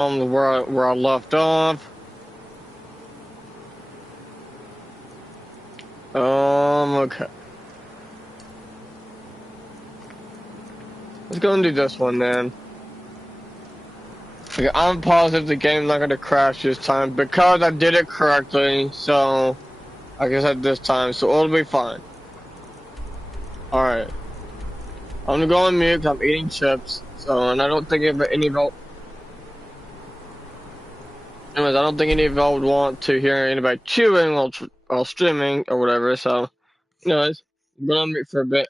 where I left off. Okay. Let's go and do this one then. Okay, I'm positive the game's not gonna crash this time because I did it correctly. So, like I said this time, so it'll be fine. All right. I'm gonna go on mute because I'm eating chips. So, and I don't think any of y'all. Anyways, I don't think any of y'all would want to hear anybody chewing while streaming or whatever. So, anyways, I'm going on mute for a bit.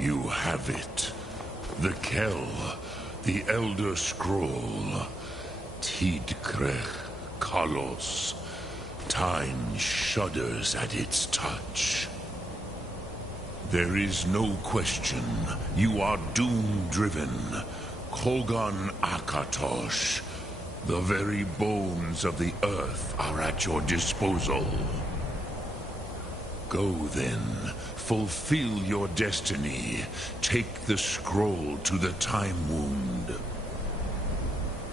You have it. The Kell, the Elder Scroll. Tidkrech Kalos. Time shudders at its touch. There is no question. You are doom-driven. Kogan Akatosh. The very bones of the earth are at your disposal. Go then. Fulfill your destiny. Take the scroll to the Time Wound.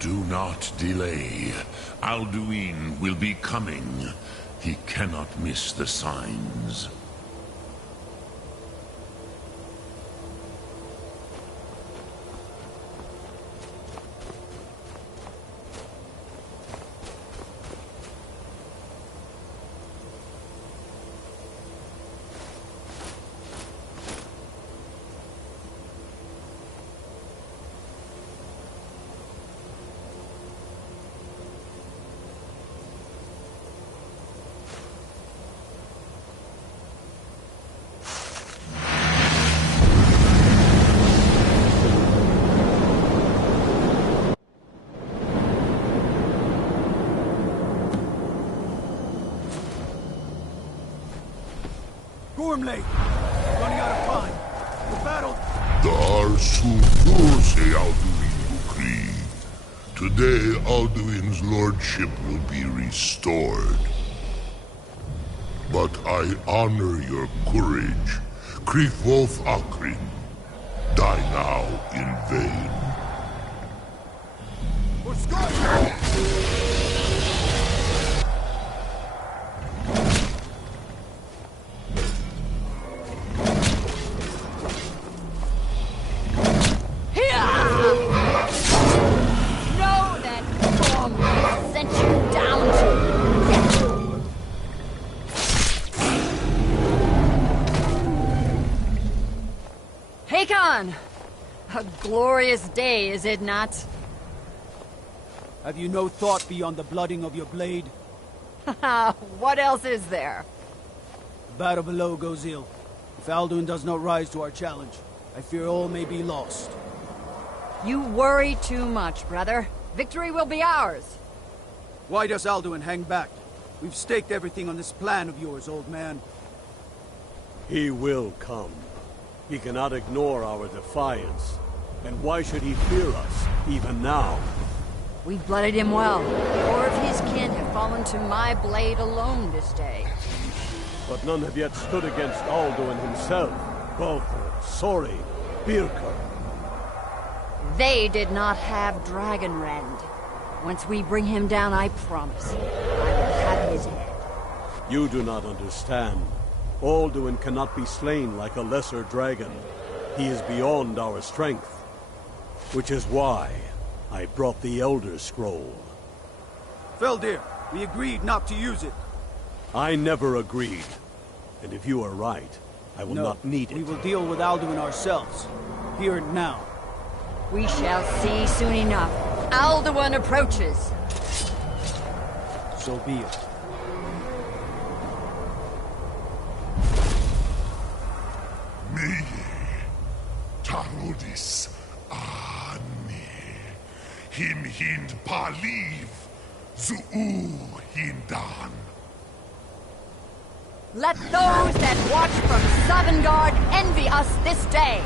Do not delay. Alduin will be coming. He cannot miss the signs. Running out of time. The battle. Dar Sudose Alduin Ukri. Today, Alduin's lordship will be restored. But I honor your courage. Krifwolf Akrin. Die now in vain. For Skyrim! A glorious day, is it not? Have you no thought beyond the blooding of your blade? What else is there? The battle below goes ill. If Alduin does not rise to our challenge, I fear all may be lost. You worry too much, brother. Victory will be ours. Why does Alduin hang back? We've staked everything on this plan of yours, old man. He will come. He cannot ignore our defiance. And why should he fear us, even now? We blooded him well. Four of his kin have fallen to my blade alone this day. But none have yet stood against Alduin himself. Balthor, Sori, Birka. They did not have Dragonrend. Once we bring him down, I promise, I will have his head. You do not understand. Alduin cannot be slain like a lesser dragon. He is beyond our strength. Which is why I brought the Elder Scroll. Feldir, we agreed not to use it. I never agreed. And if you are right, I will not need it. We will deal with Alduin ourselves. Here and now. We shall see soon enough. Alduin approaches. So be it. Hold! Meye, Tarodis, Ani, Him Hind Paliv, Zuu Hindan. Let those that watch from Sovngarde envy us this day.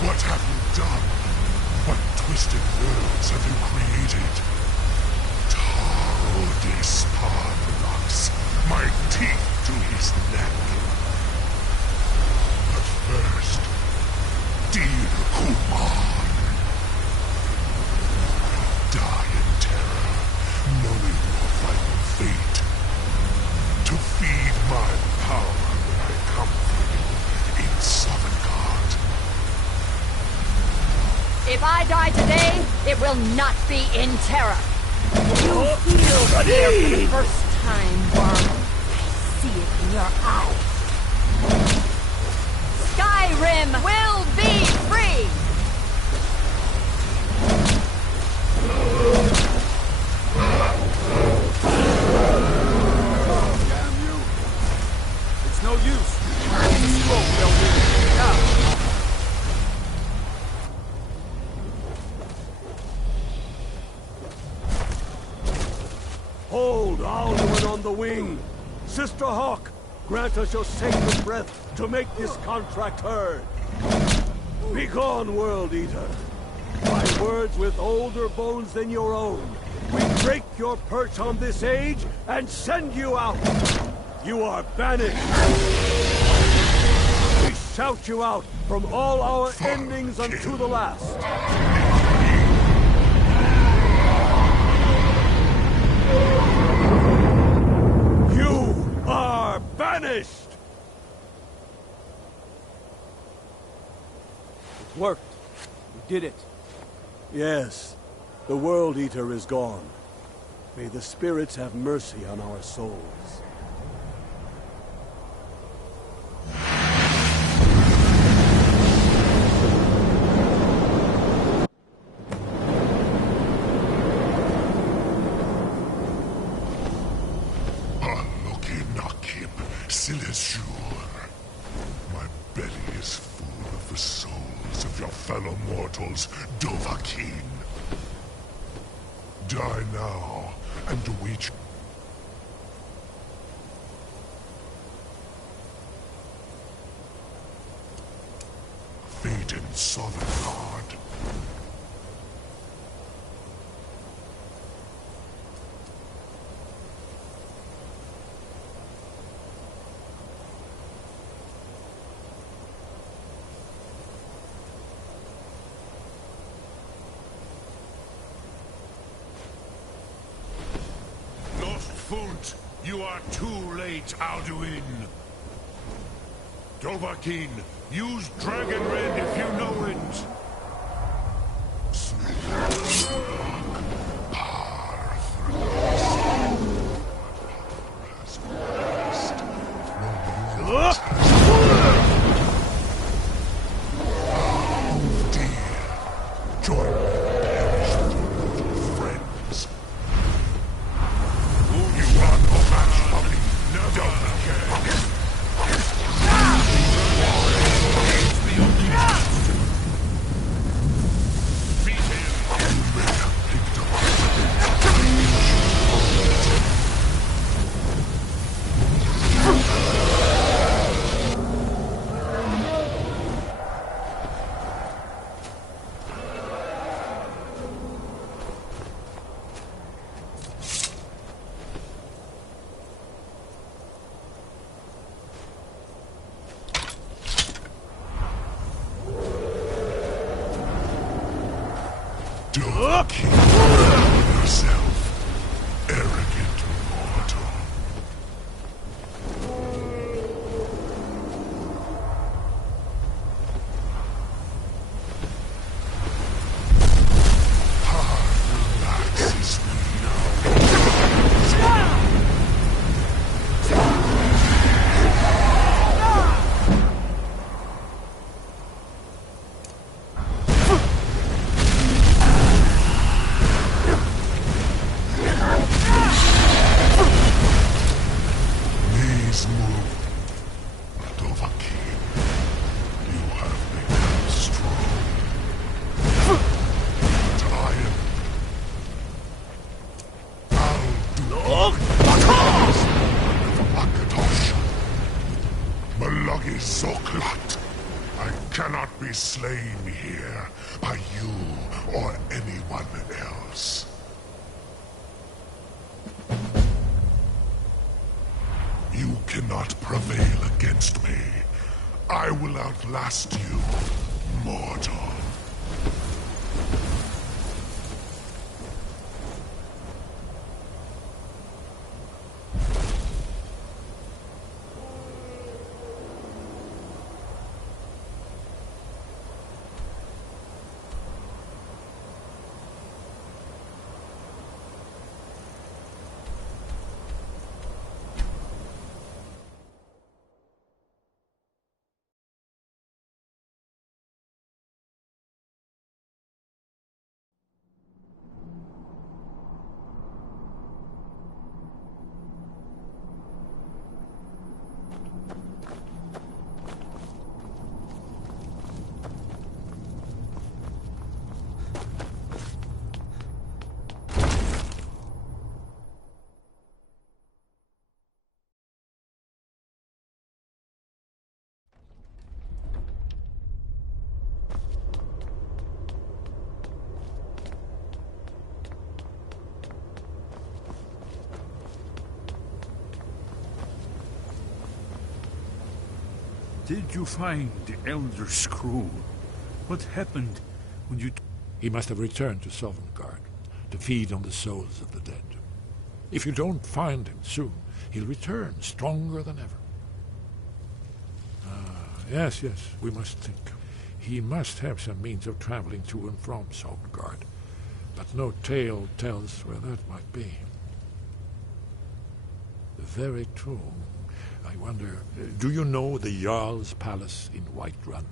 What have you done? What twisted worlds have you created? Tarodis Parvelox, my teeth to his neck. But first, dear Kuman, die in terror, knowing your final fate. To feed my power when I come for you in Sovngarde. If I die today, it will not be in terror. You feel fear for the first time, Worm. I see it in your eyes. Skyrim will be free! Damn you! It's no use. Smoke, Elder. Now. Hold Alduin on the wing! Sister Hawk, grant us your sacred breath to make this contract heard. Begone, World Eater. By words with older bones than your own, we break your perch on this age and send you out. You are banished. We shout you out from all our endings unto the last. You are banished! It worked. We did it. Yes, the World Eater is gone. May the spirits have mercy on our souls. My belly is full of the souls of your fellow mortals, Dovahkiin. Die now, and await fate in Sovngarde. You are too late, Alduin. Dovahkiin, use Dragon Rend if you know it. Don't keep yourself, arrogant mortal. Relaxes me now. be slain here by you or anyone else. You cannot prevail against me. I will outlast you, mortal. Did you find the Elder Scroll? What happened when you... He must have returned to Sovngarde to feed on the souls of the dead. If you don't find him soon, he'll return stronger than ever. Yes, we must think. He must have some means of traveling to and from Sovngarde, but no tale tells where that might be. Very true. I wonder, do you know the Jarl's palace in Whiterun?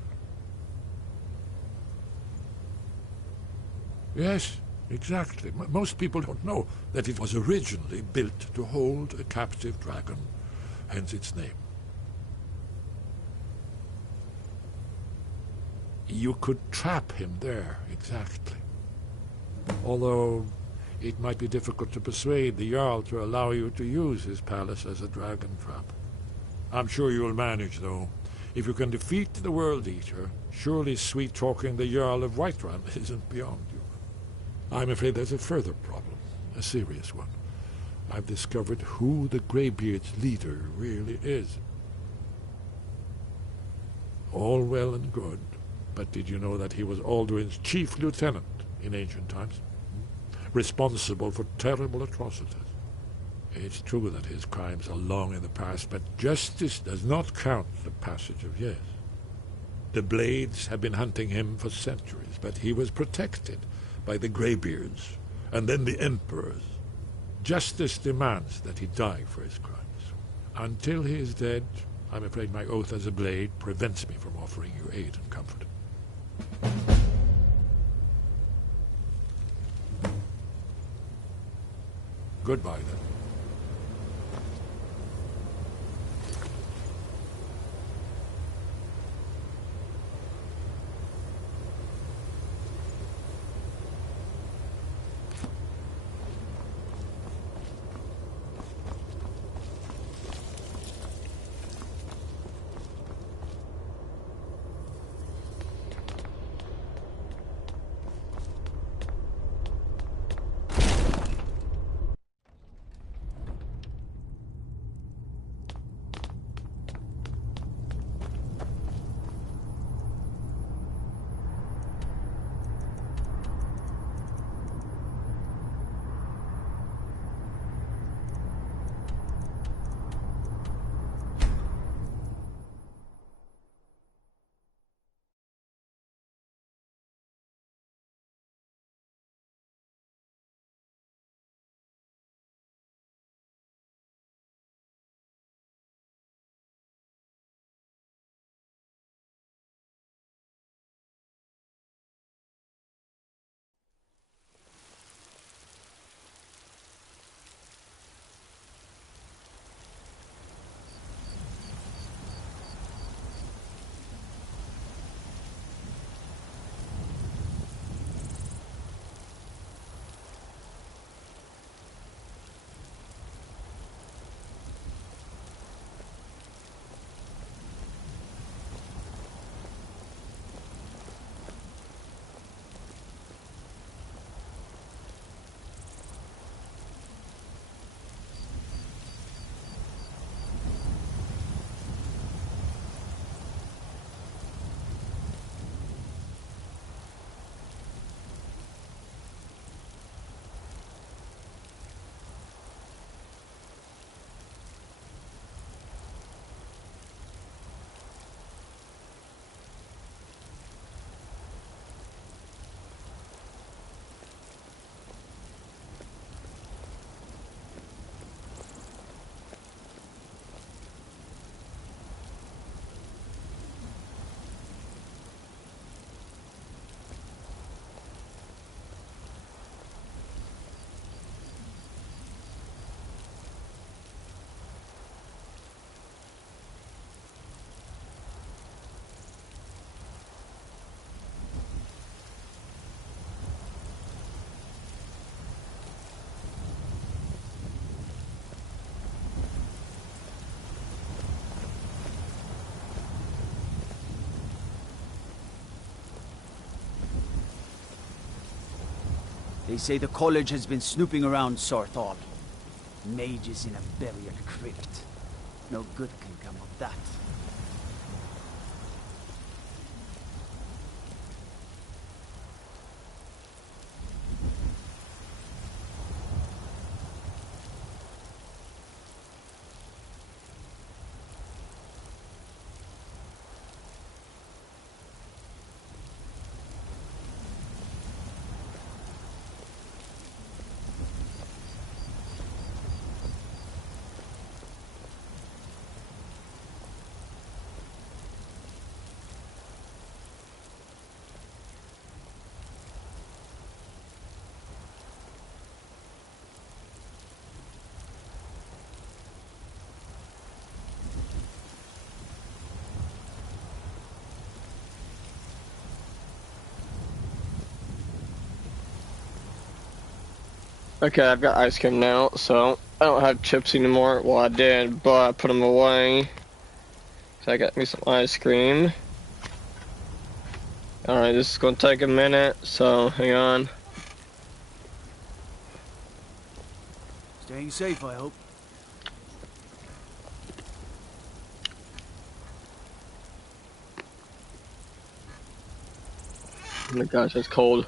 Yes, exactly. Most people don't know that it was originally built to hold a captive dragon, hence its name. You could trap him there, exactly. Although it might be difficult to persuade the Jarl to allow you to use his palace as a dragon trap. I'm sure you'll manage, though. If you can defeat the World Eater, surely sweet-talking the Jarl of Whiterun isn't beyond you. I'm afraid there's a further problem, a serious one. I've discovered who the Greybeard's leader really is. All well and good, but did you know that he was Alduin's chief lieutenant in ancient times? Responsible for terrible atrocities. It's true that his crimes are long in the past, but justice does not count the passage of years. The Blades have been hunting him for centuries, but he was protected by the Greybeards, and then the Emperors. Justice demands that he die for his crimes. Until he is dead, I'm afraid my oath as a Blade prevents me from offering you aid and comfort. Goodbye, then. They say the college has been snooping around Sarthal. Mages in a burial crypt. No good can come of that. Okay, I've got ice cream now, so I don't have chips anymore. Well, I did, but I put them away. So I got me some ice cream. Alright, this is gonna take a minute, so hang on. Staying safe, I hope. Oh my gosh, it's cold.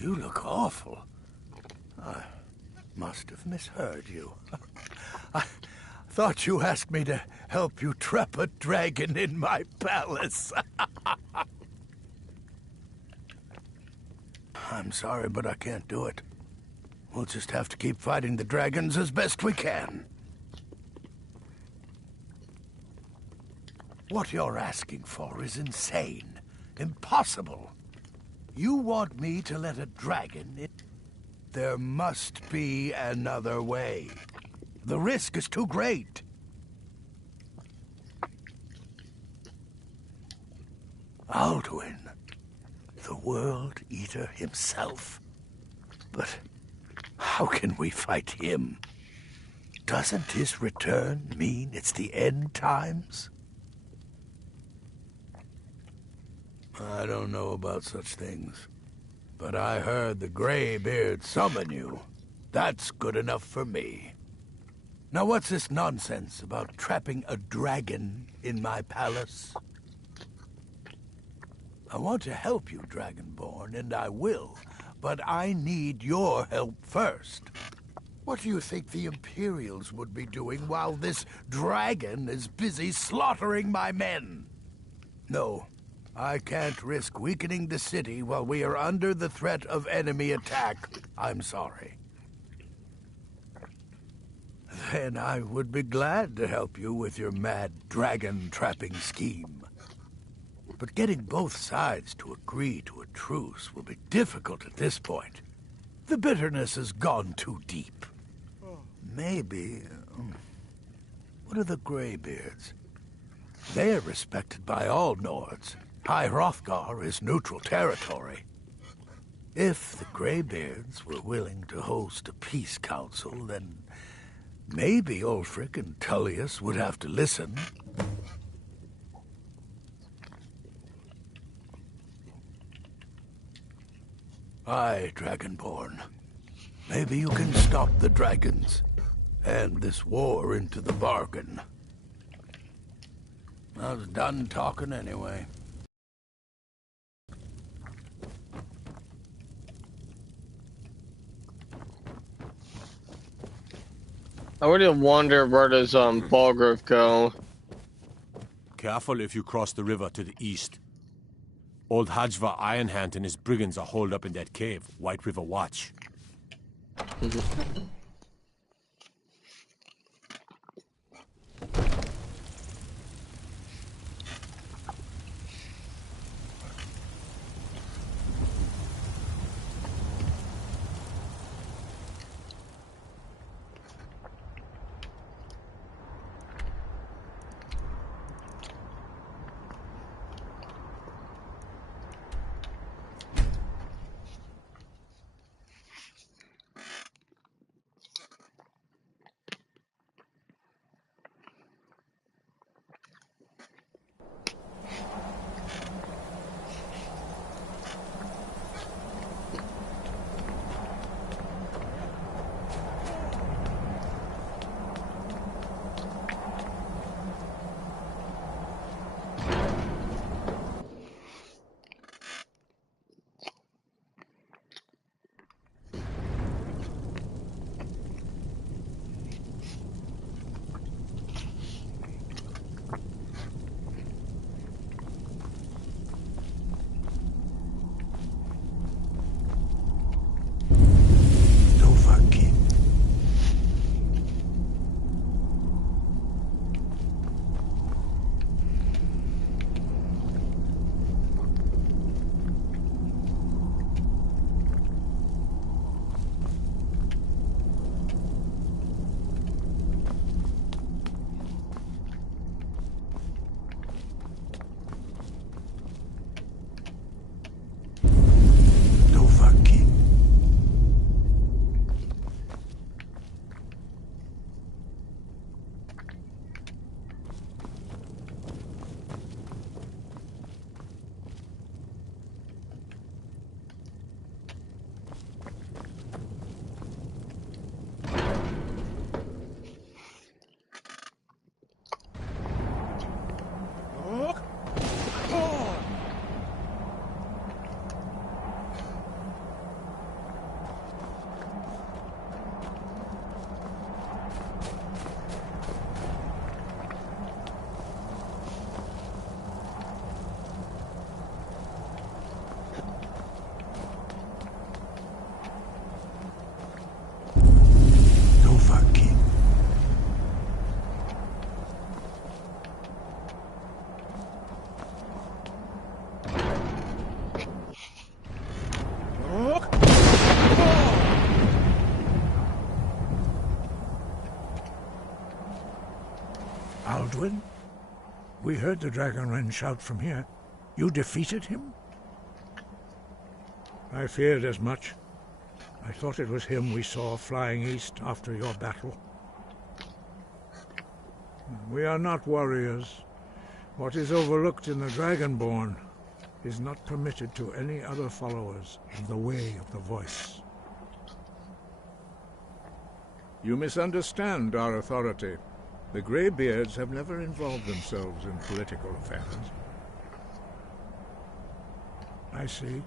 You look awful. I must have misheard you. I thought you asked me to help you trap a dragon in my palace. I'm sorry, but I can't do it. We'll just have to keep fighting the dragons as best we can. What you're asking for is insane. Impossible. You want me to let a dragon in? There must be another way. The risk is too great. Alduin, the World Eater himself. But how can we fight him? Doesn't his return mean it's the end times? I don't know about such things, but I heard the Greybeard summon you. That's good enough for me. Now what's this nonsense about trapping a dragon in my palace? I want to help you, Dragonborn, and I will, but I need your help first. What do you think the Imperials would be doing while this dragon is busy slaughtering my men? No. I can't risk weakening the city while we are under the threat of enemy attack. I'm sorry. Then I would be glad to help you with your mad dragon-trapping scheme. But getting both sides to agree to a truce will be difficult at this point. The bitterness has gone too deep. Maybe... what are the Greybeards? They're respected by all Nords. High Hrothgar is neutral territory. If the Greybeards were willing to host a peace council, then maybe Ulfric and Tullius would have to listen. Aye, Dragonborn. Maybe you can stop the dragons, and this war into the bargain. I was done talking anyway. I really wonder where does Balgruuf go. Careful if you cross the river to the east. Old Hajva Ironhand and his brigands are holed up in that cave, White River Watch. Alduin? We heard the Dragonren shout from here. You defeated him? I feared as much. I thought it was him we saw flying east after your battle. We are not warriors. What is overlooked in the Dragonborn is not permitted to any other followers of the Way of the Voice. You misunderstand our authority. The Greybeards have never involved themselves in political affairs. I see.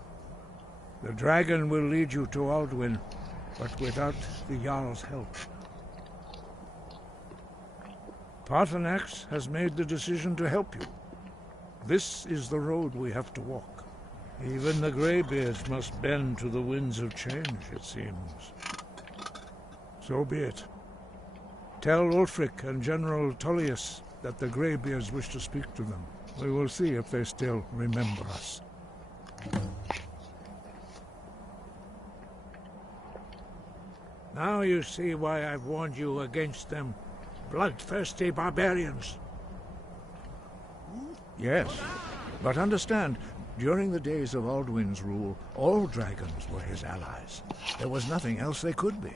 The dragon will lead you to Alduin, but without the Jarl's help. Paarthurnax has made the decision to help you. This is the road we have to walk. Even the Greybeards must bend to the winds of change, it seems. So be it. Tell Ulfric and General Tullius that the Greybeards wish to speak to them. We will see if they still remember us. Now you see why I've warned you against them bloodthirsty barbarians. Yes, but understand, during the days of Alduin's rule, all dragons were his allies. There was nothing else they could be.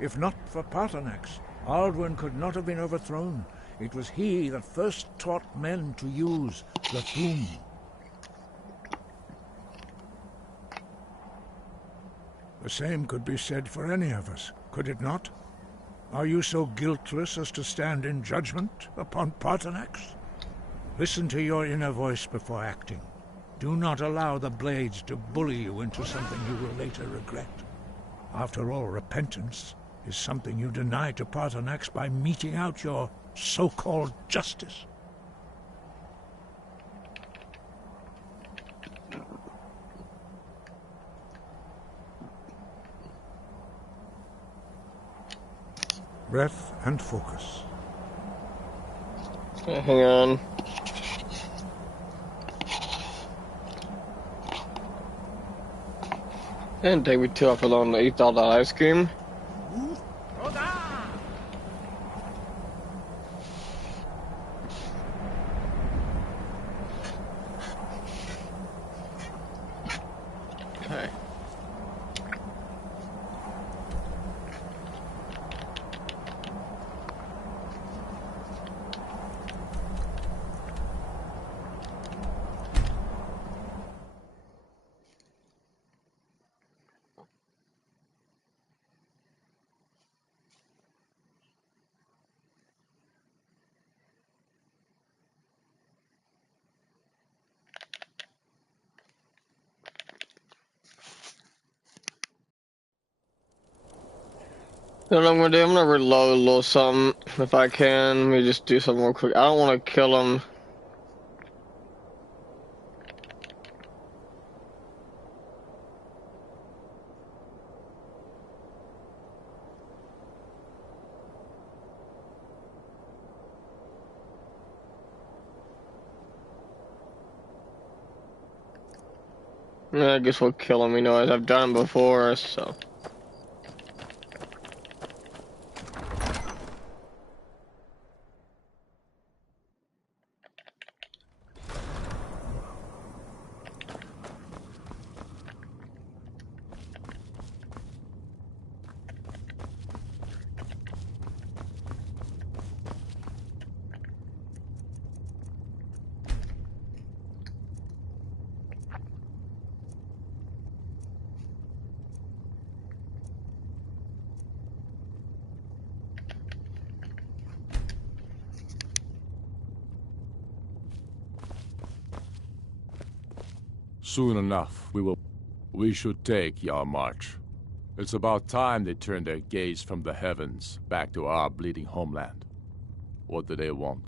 If not for Paarthurnax, Alduin could not have been overthrown. It was he that first taught men to use the Thu'um. The same could be said for any of us, could it not? Are you so guiltless as to stand in judgment upon Paarthurnax? Listen to your inner voice before acting. Do not allow the Blades to bully you into something you will later regret. After all, repentance is something you deny to Paarthurnax by meting out your so-called justice. Breath and focus. Hang on. Didn't take me too long to eat all that ice cream. Okay. Then I'm gonna do, I'm gonna reload a little something if I can. Let me just do something real quick. I don't want to kill him. Yeah, I guess we'll kill him, you know, as I've done before, so. Soon enough, we should take our march. It's about time they turned their gaze from the heavens back to our bleeding homeland. What do they want?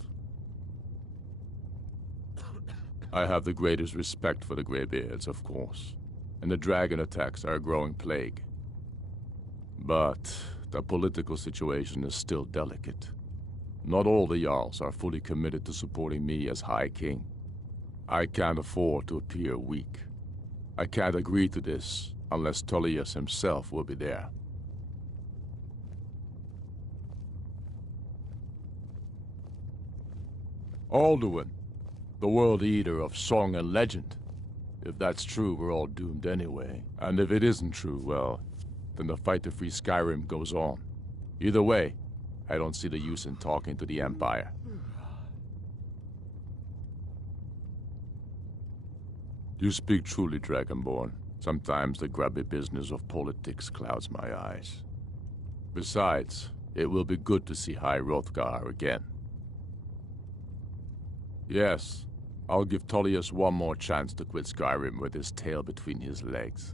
I have the greatest respect for the Greybeards, of course, and the dragon attacks are a growing plague. But the political situation is still delicate. Not all the Jarls are fully committed to supporting me as High King. I can't afford to appear weak. I can't agree to this unless Tullius himself will be there. Alduin, the World Eater of song and legend. If that's true, we're all doomed anyway. And if it isn't true, well, then the fight to free Skyrim goes on. Either way, I don't see the use in talking to the Empire. You speak truly, Dragonborn. Sometimes the grubby business of politics clouds my eyes. Besides, it will be good to see High Hrothgar again. Yes, I'll give Tullius one more chance to quit Skyrim with his tail between his legs.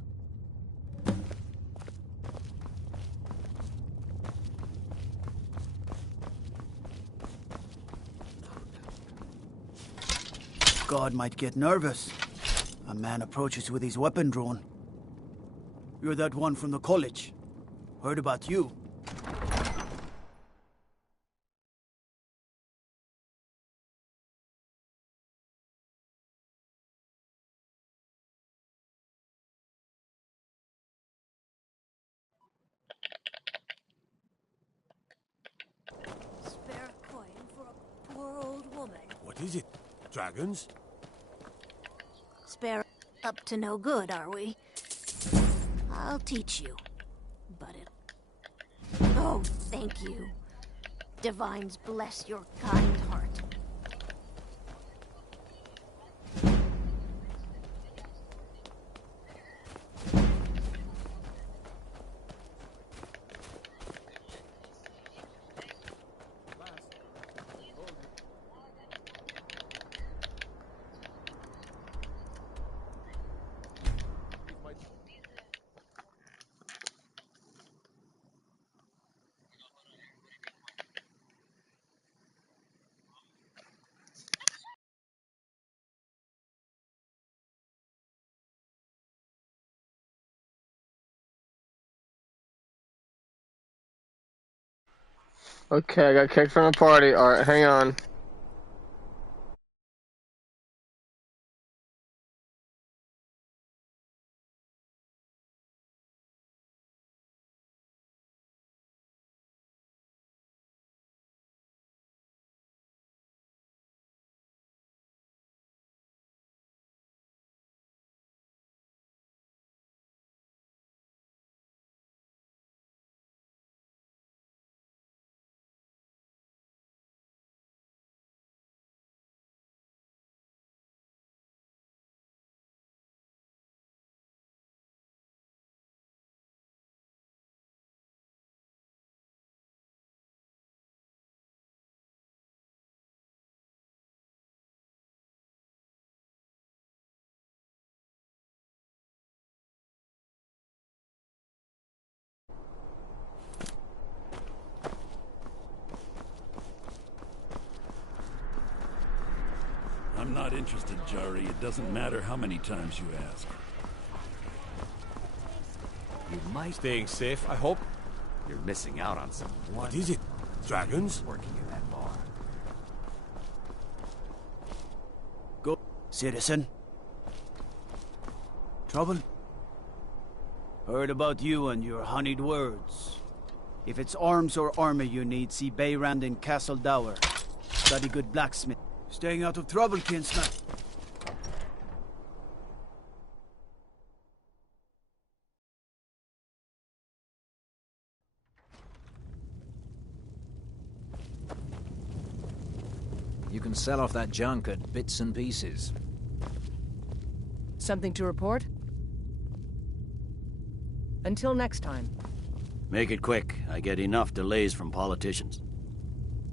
God might get nervous. A man approaches with his weapon drawn. You're that one from the college. Heard about you. Spare coin for a poor old woman. What is it? Dragons? Spare up to no good, are we? I'll teach you. But it... Oh, thank you. Divines bless your kind heart. Okay, I got kicked from the party. Alright, hang on. I'm not interested, Jari. It doesn't matter how many times you ask. You might... Staying safe, I hope? You're missing out on some... What is it? Dragons? Working in that bar. Go, citizen. Trouble? Heard about you and your honeyed words. If it's arms or armor you need, see Bayrand in Castle Dower. Study good blacksmith. Staying out of trouble, kinsman. You can sell off that junk at bits and pieces. Something to report? Until next time. Make it quick. I get enough delays from politicians.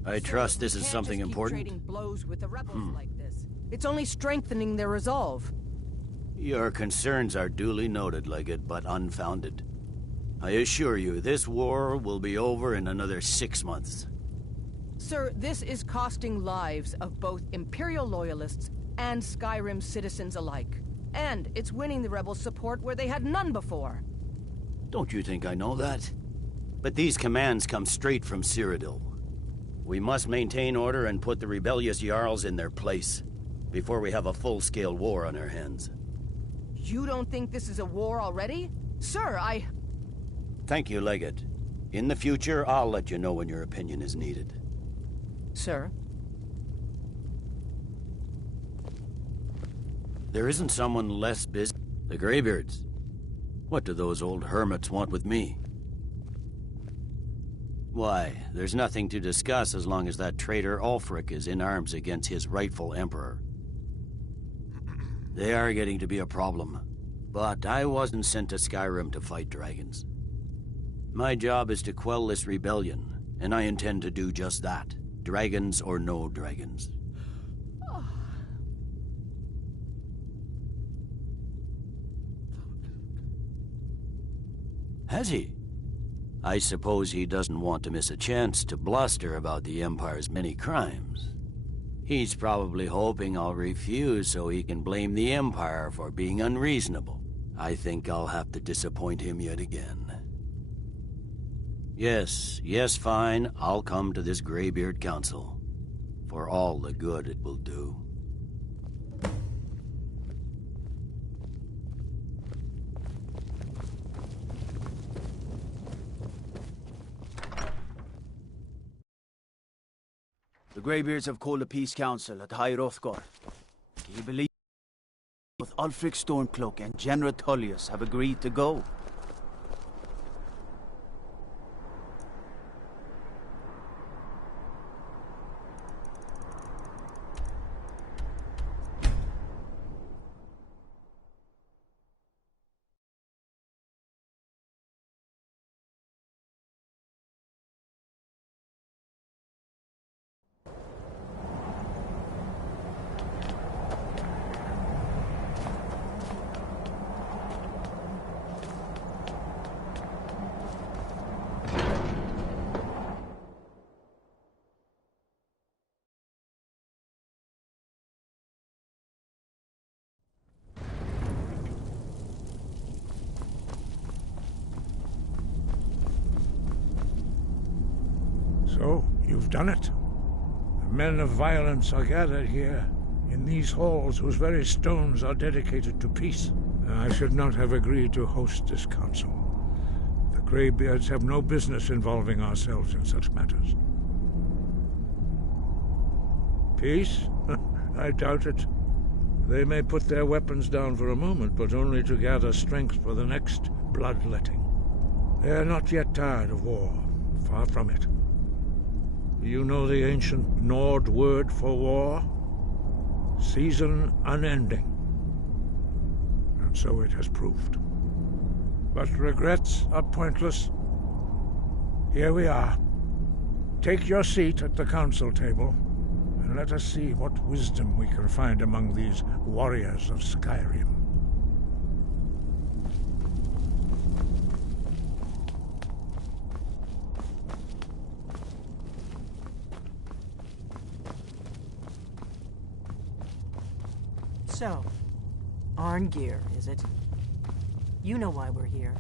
I trust this is something important. Trading blows with the rebels like this. It's only strengthening their resolve. Your concerns are duly noted, Leggett, but unfounded. I assure you, this war will be over in another 6 months. Sir, this is costing lives of both Imperial loyalists and Skyrim citizens alike. And it's winning the rebels' support where they had none before. Don't you think I know that? But these commands come straight from Cyrodiil. We must maintain order and put the rebellious Jarls in their place before we have a full-scale war on our hands. You don't think this is a war already? Sir, Thank you, Leggett. In the future, I'll let you know when your opinion is needed. Sir? There isn't someone less busy. The Greybeards. What do those old hermits want with me? Why, there's nothing to discuss as long as that traitor Ulfric is in arms against his rightful emperor. They are getting to be a problem. But I wasn't sent to Skyrim to fight dragons. My job is to quell this rebellion, and I intend to do just that. Dragons or no dragons. Has he? I suppose he doesn't want to miss a chance to bluster about the Empire's many crimes. He's probably hoping I'll refuse so he can blame the Empire for being unreasonable. I think I'll have to disappoint him yet again. Yes, fine, I'll come to this Greybeard Council. For all the good it will do. The Greybeards have called a peace council at High Hrothgar. Can you believe both Ulfric Stormcloak and General Tullius have agreed to go? So, you've done it. The men of violence are gathered here, in these halls whose very stones are dedicated to peace. I should not have agreed to host this council. The Greybeards have no business involving ourselves in such matters. Peace? I doubt it. They may put their weapons down for a moment, but only to gather strength for the next bloodletting. They are not yet tired of war. Far from it. You know the ancient Nord word for war? Season unending. And so it has proved. But regrets are pointless. Here we are. Take your seat at the council table, and let us see what wisdom we can find among these warriors of Skyrim. So, Arngeir, is it? You know why we're here.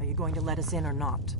Are you going to let us in or not?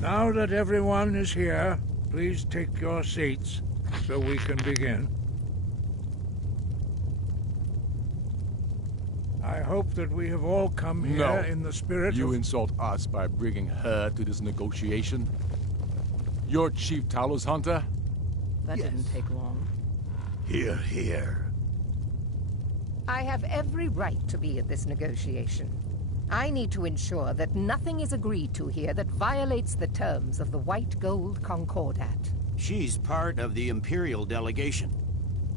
Now that everyone is here, please take your seats so we can begin. I hope that we have all come here in the spirit You of... insult us by bringing her to this negotiation? You're Chief Talos Hunter? That didn't take long. Hear, hear. I have every right to be at this negotiation. I need to ensure that nothing is agreed to here that violates the terms of the White Gold Concordat. She's part of the Imperial delegation.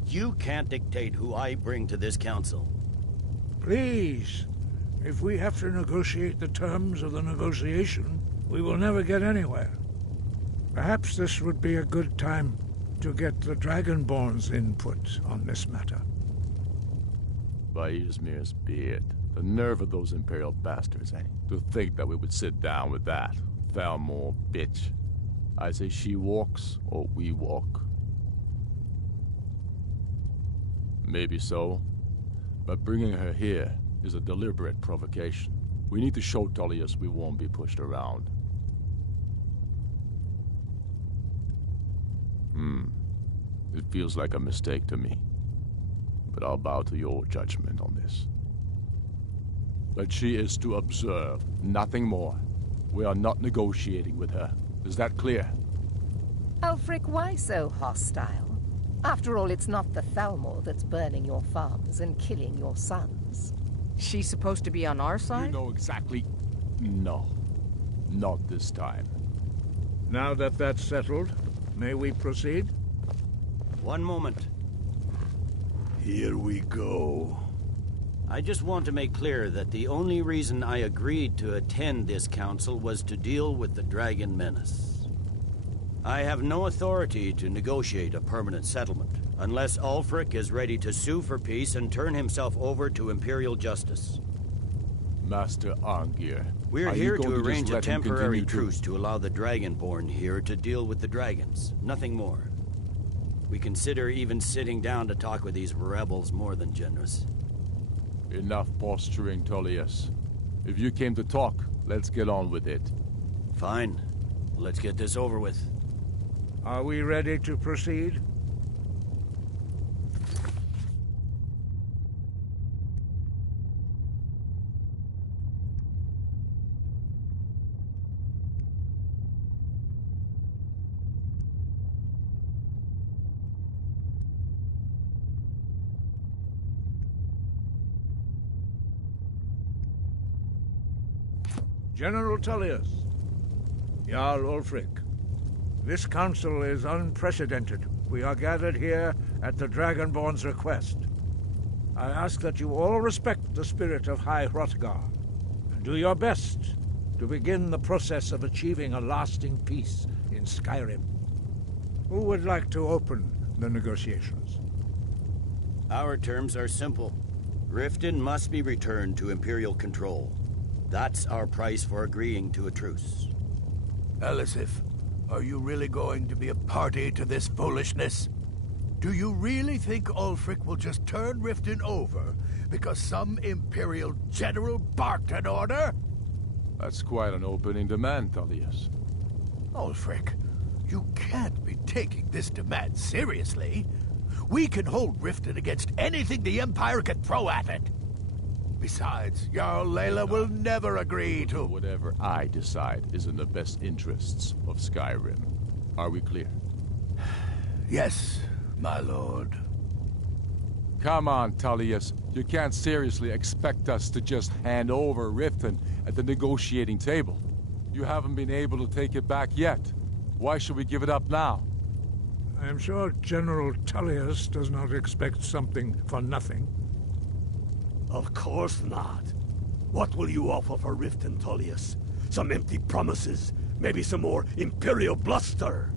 You can't dictate who I bring to this council. Please, if we have to negotiate the terms of the negotiation, we will never get anywhere. Perhaps this would be a good time to get the Dragonborn's input on this matter. By Izmir's beard. The nerve of those Imperial bastards, eh? To think that we would sit down with that. Thalmor bitch. I say she walks, or we walk. Maybe so. But bringing her here is a deliberate provocation. We need to show Tullius we won't be pushed around. It feels like a mistake to me. But I'll bow to your judgment on this. But she is to observe, nothing more. We are not negotiating with her. Is that clear? Ulfric, why so hostile? After all, it's not the Thalmor that's burning your farms and killing your sons. She's supposed to be on our side? You know exactly... No. Not this time. Now that that's settled, may we proceed? One moment. Here we go. I just want to make clear that the only reason I agreed to attend this council was to deal with the Dragon Menace. I have no authority to negotiate a permanent settlement, unless Ulfric is ready to sue for peace and turn himself over to Imperial justice. Master Arngeir, We're here to arrange a temporary truce to allow the Dragonborn here to deal with the dragons, nothing more. We consider even sitting down to talk with these rebels more than generous. Enough posturing, Tullius. If you came to talk, let's get on with it. Fine. Let's get this over with. Are we ready to proceed? General Tullius, Jarl Ulfric, this council is unprecedented. We are gathered here at the Dragonborn's request. I ask that you all respect the spirit of High Hrothgar, and do your best to begin the process of achieving a lasting peace in Skyrim. Who would like to open the negotiations? Our terms are simple. Riften must be returned to Imperial control. That's our price for agreeing to a truce. Elisif, are you really going to be a party to this foolishness? Do you really think Ulfric will just turn Riften over because some Imperial general barked an order? That's quite an opening demand, Tullius. Ulfric, you can't be taking this demand seriously. We can hold Riften against anything the Empire can throw at it. Besides, Jarl Layla will never agree to... Whatever I decide is in the best interests of Skyrim. Are we clear? Yes, my lord. Come on, Tullius. You can't seriously expect us to just hand over Riften at the negotiating table. You haven't been able to take it back yet. Why should we give it up now? I am sure General Tullius does not expect something for nothing. Of course not. What will you offer for Riften, Tullius? Some empty promises? Maybe some more Imperial bluster?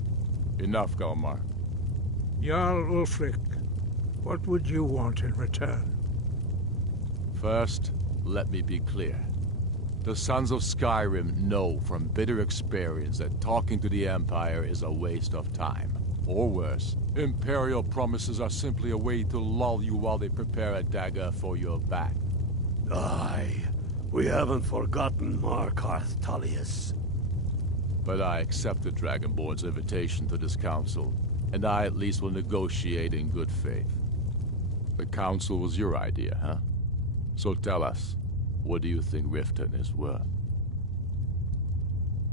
Enough, Galmar. Jarl Ulfric, what would you want in return? First, let me be clear. The Sons of Skyrim know from bitter experience that talking to the Empire is a waste of time. Or worse, Imperial promises are simply a way to lull you while they prepare a dagger for your back. Aye, we haven't forgotten Markarth, Tullius. But I accepted Dragonborn's invitation to this council, and I at least will negotiate in good faith. The council was your idea, huh? So tell us, what do you think Riften is worth?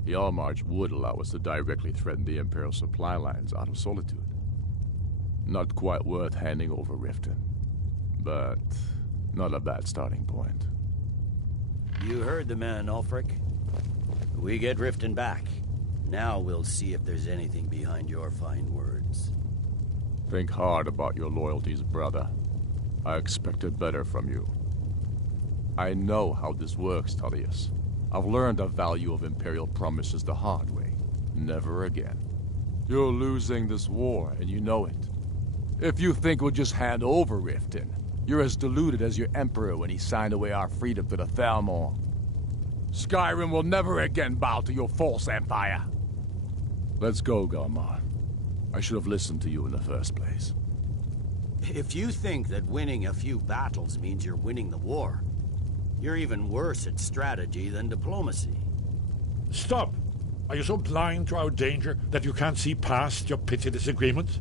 The Allmarch would allow us to directly threaten the Imperial supply lines out of Solitude. Not quite worth handing over Riften, but not a bad starting point. You heard the man, Ulfric. We get Riften back. Now we'll see if there's anything behind your fine words. Think hard about your loyalties, brother. I expected better from you. I know how this works, Tullius. I've learned the value of Imperial promises the hard way. Never again. You're losing this war, and you know it. If you think we'll just hand over Riften, you're as deluded as your Emperor when he signed away our freedom to the Thalmor. Skyrim will never again bow to your false empire. Let's go, Galmar. I should have listened to you in the first place. If you think that winning a few battles means you're winning the war, you're even worse at strategy than diplomacy. Stop! Are you so blind to our danger that you can't see past your petty disagreements?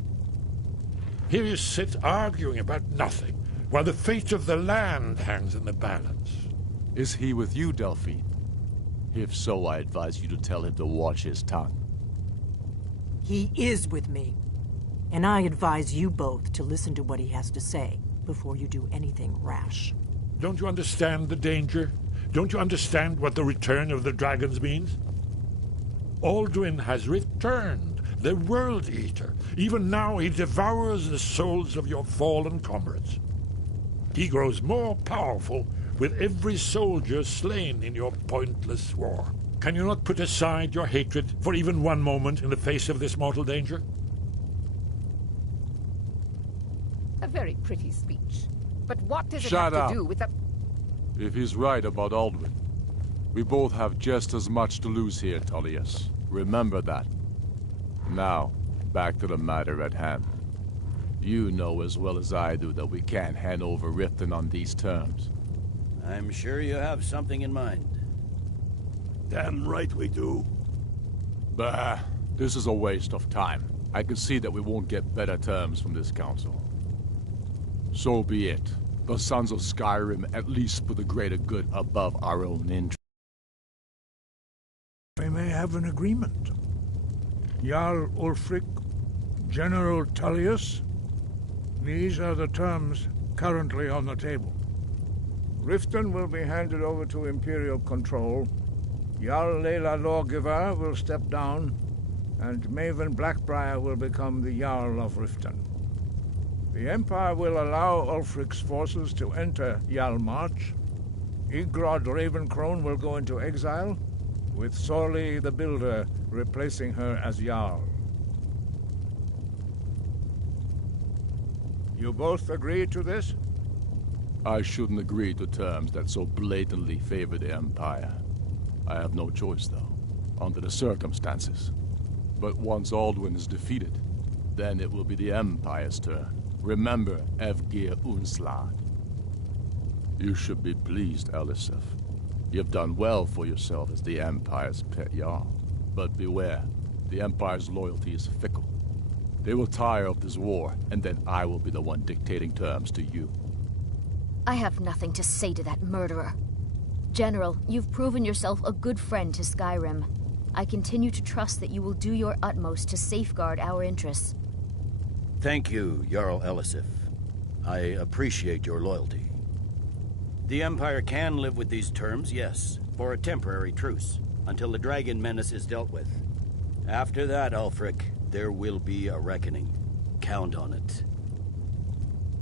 Here you sit arguing about nothing, while the fate of the land hangs in the balance. Is he with you, Delphine? If so, I advise you to tell him to watch his tongue. He is with me. And I advise you both to listen to what he has to say before you do anything rash. Don't you understand the danger? Don't you understand what the return of the dragons means? Alduin has returned, the World Eater. Even now he devours the souls of your fallen comrades. He grows more powerful with every soldier slain in your pointless war. Can you not put aside your hatred for even one moment in the face of this mortal danger? A very pretty speech. But what does it Shut have up. to do with the... If he's right about Alduin, we both have just as much to lose here, Tullius. Remember that. Now, back to the matter at hand. You know as well as I do that we can't hand over Riften on these terms. I'm sure you have something in mind. Damn right we do. Bah, this is a waste of time. I can see that we won't get better terms from this council. So be it. The Sons of Skyrim at least put the greater good above our own interests. We may have an agreement. Jarl Ulfric, General Tullius, these are the terms currently on the table. Riften will be handed over to Imperial control, Jarl Layla Lawgiver will step down, and Maven Blackbriar will become the Jarl of Riften. The Empire will allow Ulfric's forces to enter Jarl-March. Igrod Ravencrone will go into exile, with Sorli the Builder replacing her as Jarl. You both agree to this? I shouldn't agree to terms that so blatantly favor the Empire. I have no choice, though, under the circumstances. But once Alduin is defeated, then it will be the Empire's turn. Remember Evgir Unslad. You should be pleased, Elisif. You've done well for yourself as the Empire's pet Jarl. But beware, the Empire's loyalty is fickle. They will tire of this war, and then I will be the one dictating terms to you. I have nothing to say to that murderer. General, you've proven yourself a good friend to Skyrim. I continue to trust that you will do your utmost to safeguard our interests. Thank you, Jarl Elisif. I appreciate your loyalty. The Empire can live with these terms, yes, for a temporary truce, until the dragon menace is dealt with. After that, Ulfric, there will be a reckoning. Count on it.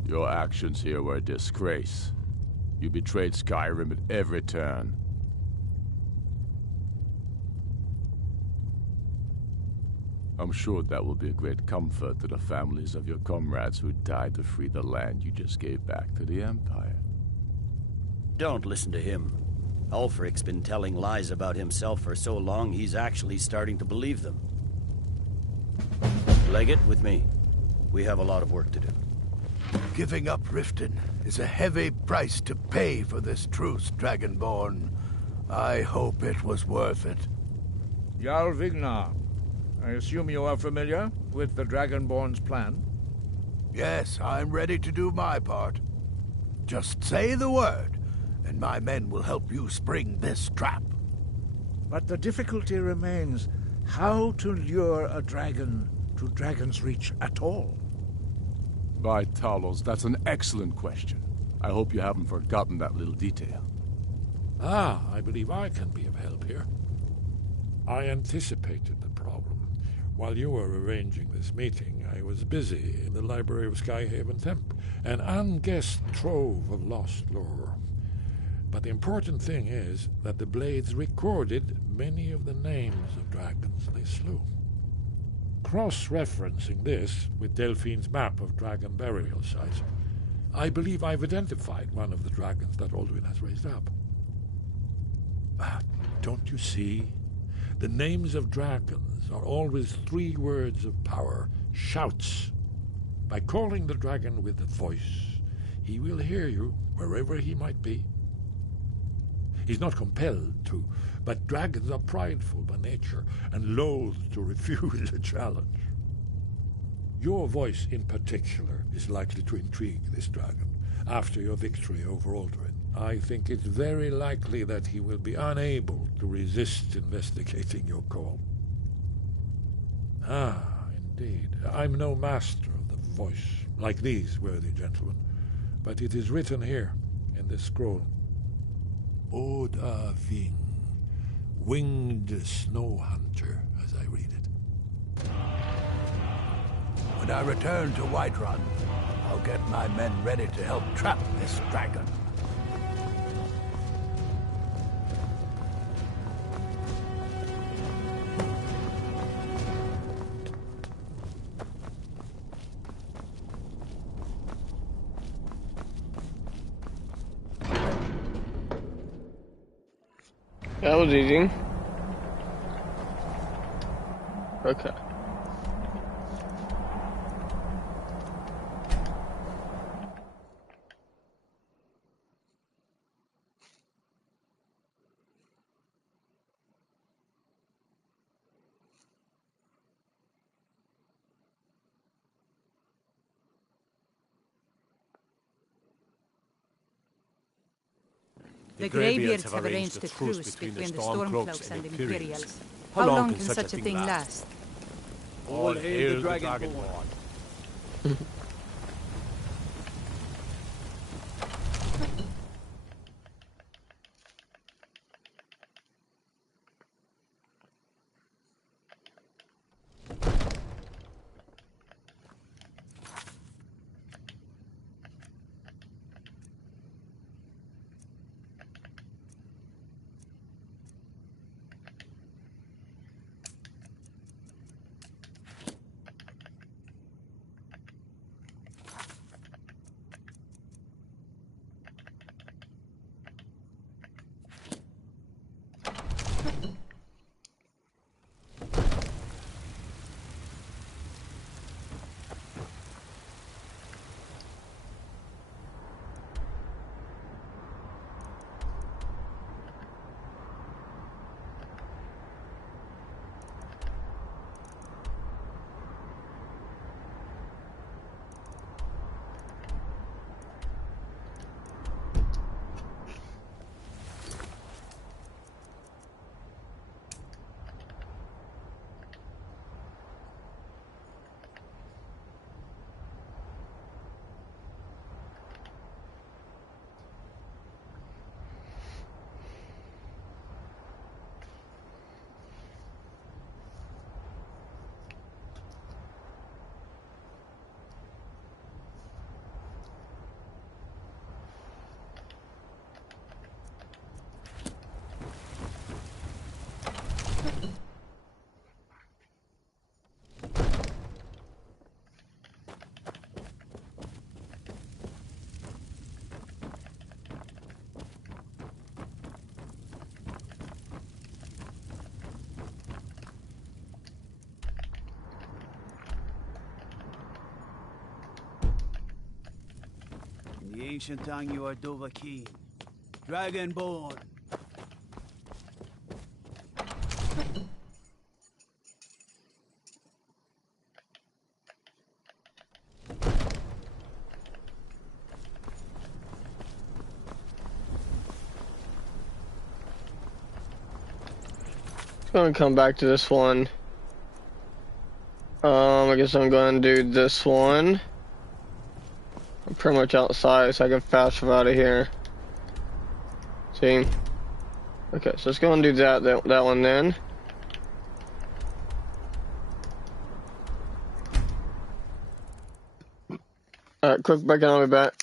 Your actions here were a disgrace. You betrayed Skyrim at every turn. I'm sure that will be a great comfort to the families of your comrades who died to free the land you just gave back to the Empire. Don't listen to him. Ulfric's been telling lies about himself for so long, he's actually starting to believe them. Leggett, with me. We have a lot of work to do. Giving up Riften is a heavy price to pay for this truce, Dragonborn. I hope it was worth it. Jarl Vignar, I assume you are familiar with the Dragonborn's plan? Yes, I'm ready to do my part. Just say the word, and my men will help you spring this trap. But the difficulty remains how to lure a dragon to Dragon's Reach at all. By Talos, that's an excellent question. I hope you haven't forgotten that little detail. I believe I can be of help here. I anticipated the problem. While you were arranging this meeting, I was busy in the library of Skyhaven Temp, an unguessed trove of lost lore. But the important thing is that the Blades recorded many of the names of dragons they slew. Cross-referencing this with Delphine's map of dragon burial sites, I believe I've identified one of the dragons that Alduin has raised up. Don't you see? The names of dragons are always 3 words of power, shouts. By calling the dragon with a voice, he will hear you wherever he might be. He's not compelled to, but dragons are prideful by nature and loath to refuse a challenge. Your voice in particular is likely to intrigue this dragon after your victory over Alduin. I think it's very likely that he will be unable to resist investigating your call. Indeed. I'm no master of the voice, like these worthy gentlemen, but it is written here in this scroll. Oda Ving, winged snow hunter, as I read it. When I return to Whiterun, I'll get my men ready to help trap this dragon. That was easy. Okay. The Greybeards have arranged a truce between the Stormcloaks and Imperials. How long can such a thing last? All hail the Dragonborn. ancient tongue you are Dovahkiin. Dragonborn. Gonna come back to this one. I guess I'm gonna do this one. I'm pretty much outside, so I can fast travel out of here. See? Okay, so let's go and do that one then. Alright, quick break and I'll be back.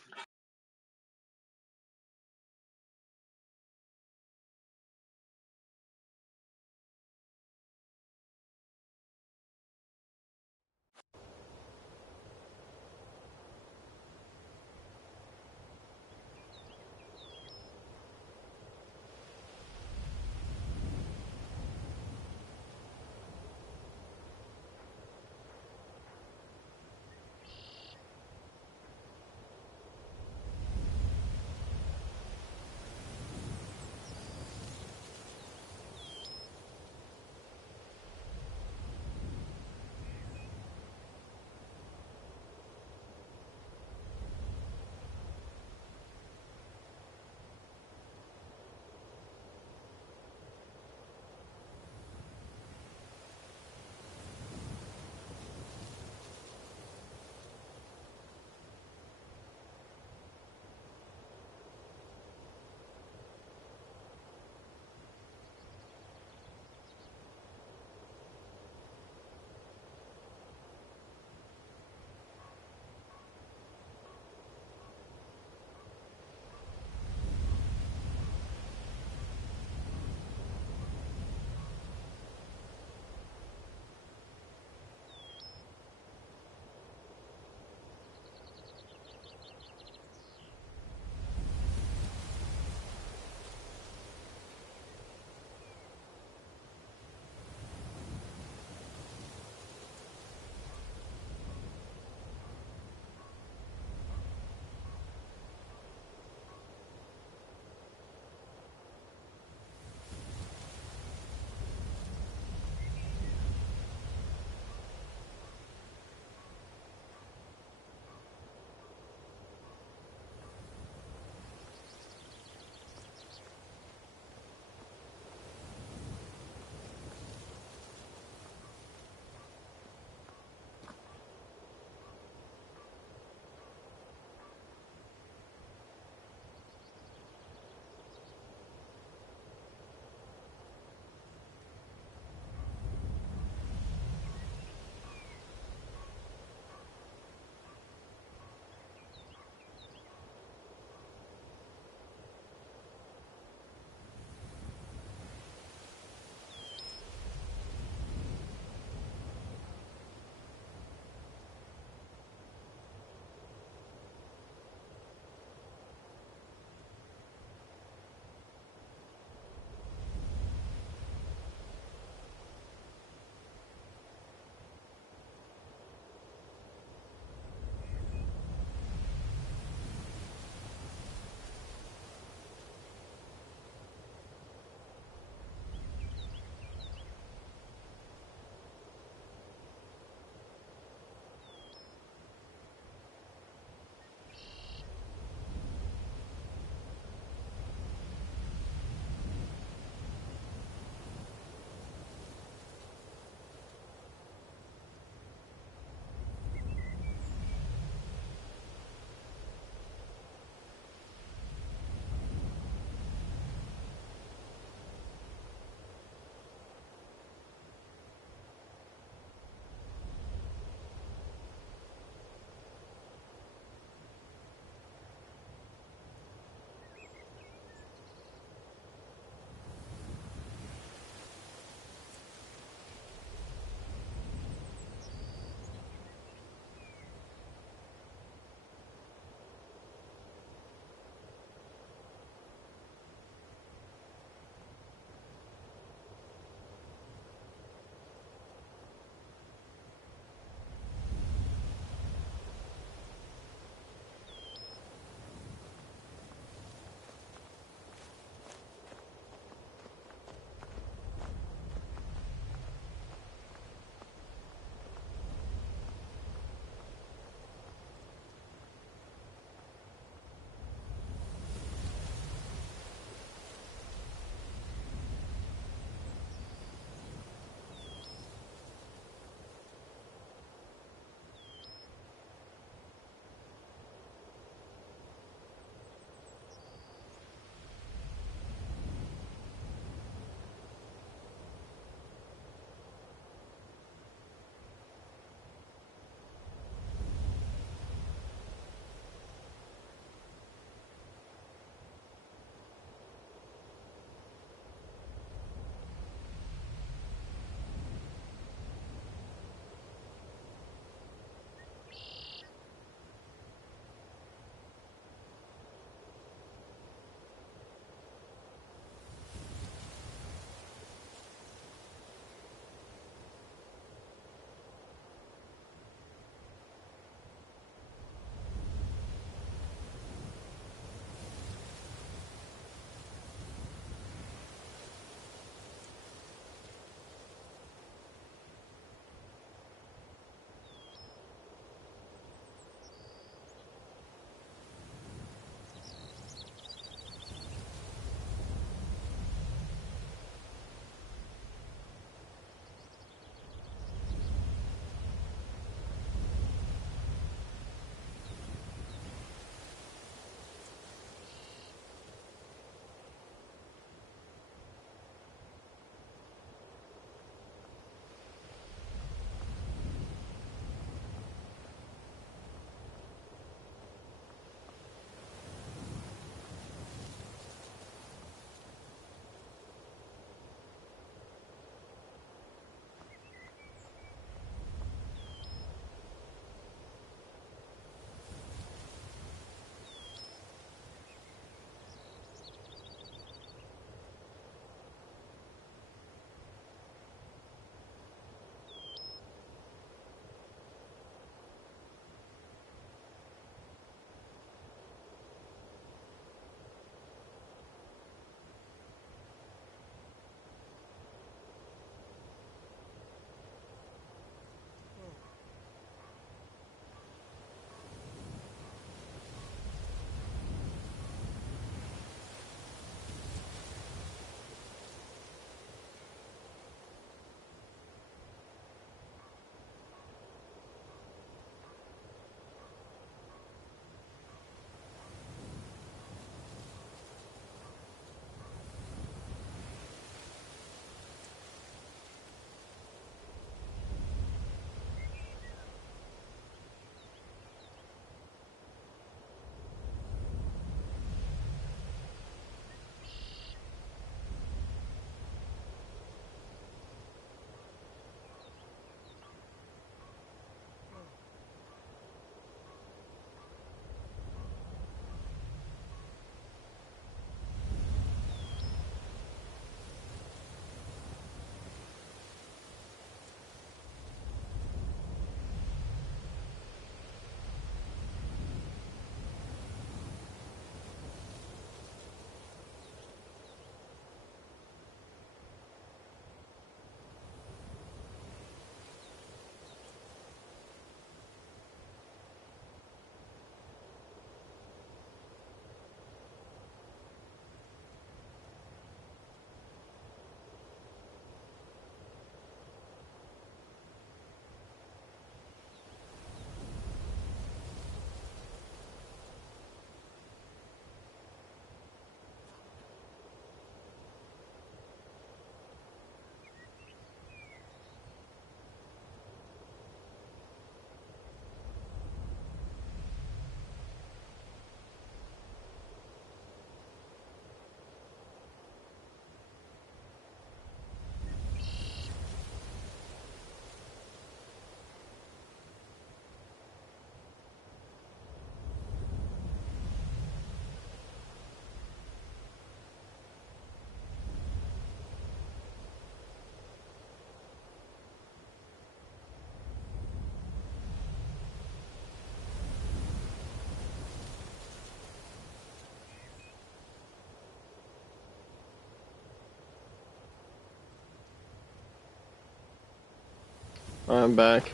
I'm back.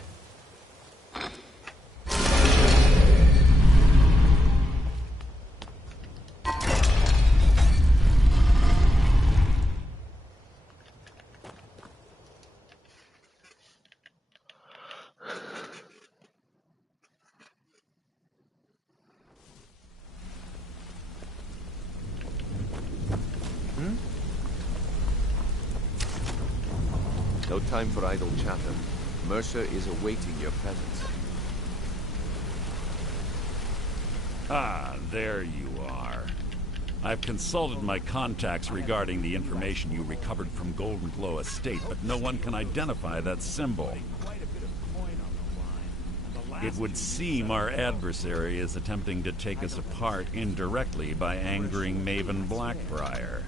No time for idle chatter. Mercer is awaiting your presence. Ah, there you are. I've consulted my contacts regarding the information you recovered from Golden Glow Estate, but no one can identify that symbol. It would seem our adversary is attempting to take us apart indirectly by angering Maven Blackbriar.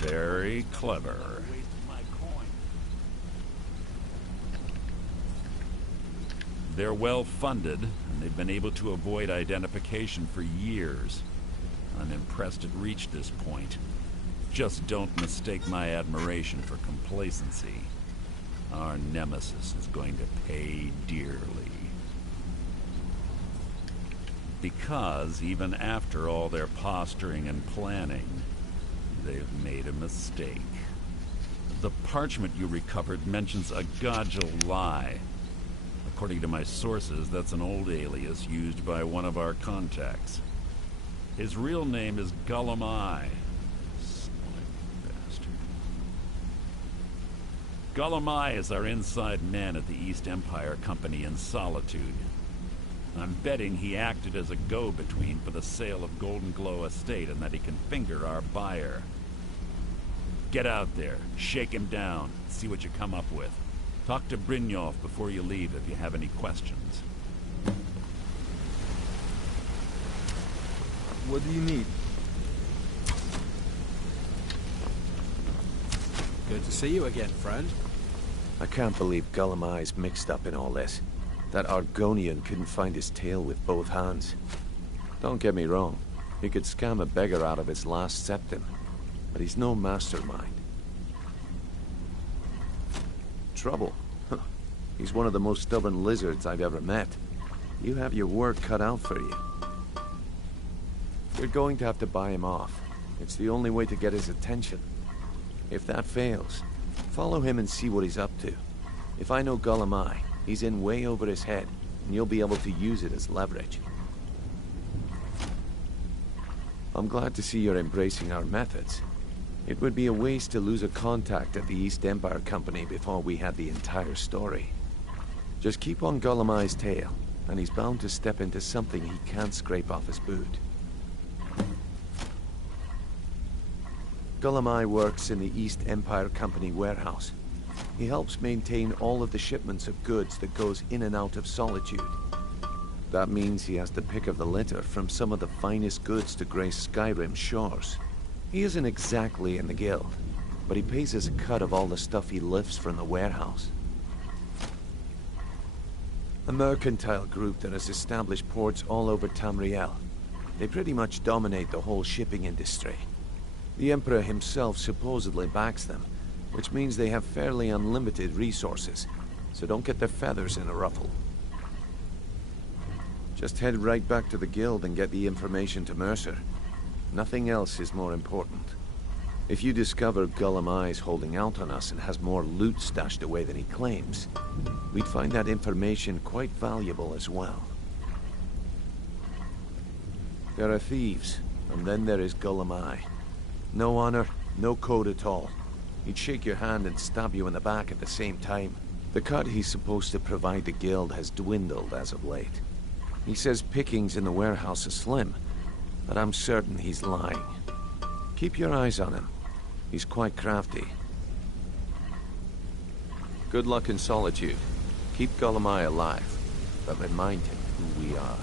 Very clever. They're well funded, and they've been able to avoid identification for years. I'm impressed it reached this point. Just don't mistake my admiration for complacency. Our nemesis is going to pay dearly. Because even after all their posturing and planning, they've made a mistake. The parchment you recovered mentions a Gajal lie. According to my sources, that's an old alias used by one of our contacts. His real name is Gullum-Eye. Bastard. Gullum-Eye is our inside man at the East Empire Company in Solitude. I'm betting he acted as a go-between for the sale of Golden Glow Estate and that he can finger our buyer. Get out there, shake him down, see what you come up with. Talk to Brynjolf before you leave if you have any questions. What do you need? Good to see you again, friend. I can't believe Gullum-Eye's mixed up in all this. That Argonian couldn't find his tail with both hands. Don't get me wrong. He could scam a beggar out of his last septim. But he's no mastermind. Trouble? Huh. He's one of the most stubborn lizards I've ever met. You have your work cut out for you. You're going to have to buy him off. It's the only way to get his attention. If that fails, follow him and see what he's up to. If I know Gullum-Eye, he's in way over his head, and you'll be able to use it as leverage. I'm glad to see you're embracing our methods. It would be a waste to lose a contact at the East Empire Company before we had the entire story. Just keep on Gullum-Eye's tail, and he's bound to step into something he can't scrape off his boot. Gullum-Eye works in the East Empire Company warehouse. He helps maintain all of the shipments of goods that goes in and out of Solitude. That means he has the pick of the litter from some of the finest goods to grace Skyrim shores. He isn't exactly in the guild, but he pays us a cut of all the stuff he lifts from the warehouse. A mercantile group that has established ports all over Tamriel. They pretty much dominate the whole shipping industry. The Emperor himself supposedly backs them, which means they have fairly unlimited resources, so don't get their feathers in a ruffle. Just head right back to the guild and get the information to Mercer. Nothing else is more important. If you discover Gullum-Eye's holding out on us and has more loot stashed away than he claims, we'd find that information quite valuable as well. There are thieves, and then there is Gullum-Eye. No honor, no code at all. He'd shake your hand and stab you in the back at the same time. The cut he's supposed to provide the guild has dwindled as of late. He says pickings in the warehouse are slim, but I'm certain he's lying. Keep your eyes on him. He's quite crafty. Good luck in Solitude. Keep Gullum-Eye alive, but remind him who we are.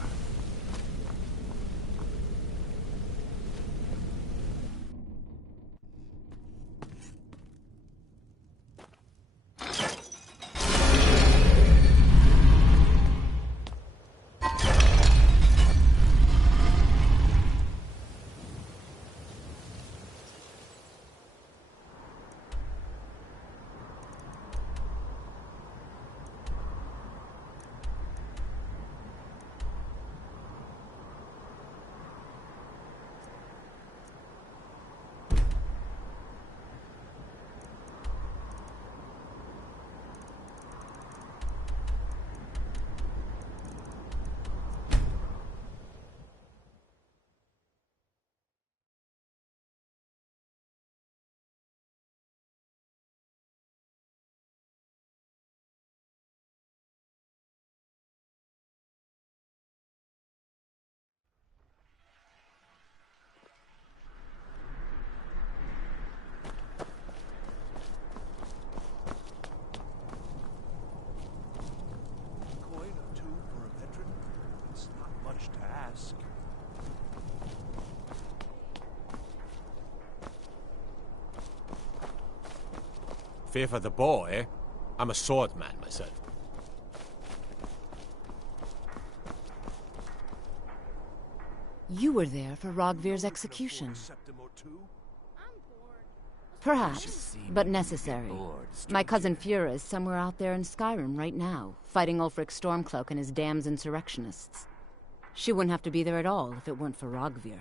Favor the bow, eh? I'm a swordman myself. You were there for Rogvir's execution. Perhaps, but necessary. My cousin Fura is somewhere out there in Skyrim right now, fighting Ulfric Stormcloak and his damned insurrectionists. She wouldn't have to be there at all if it weren't for Rogvir.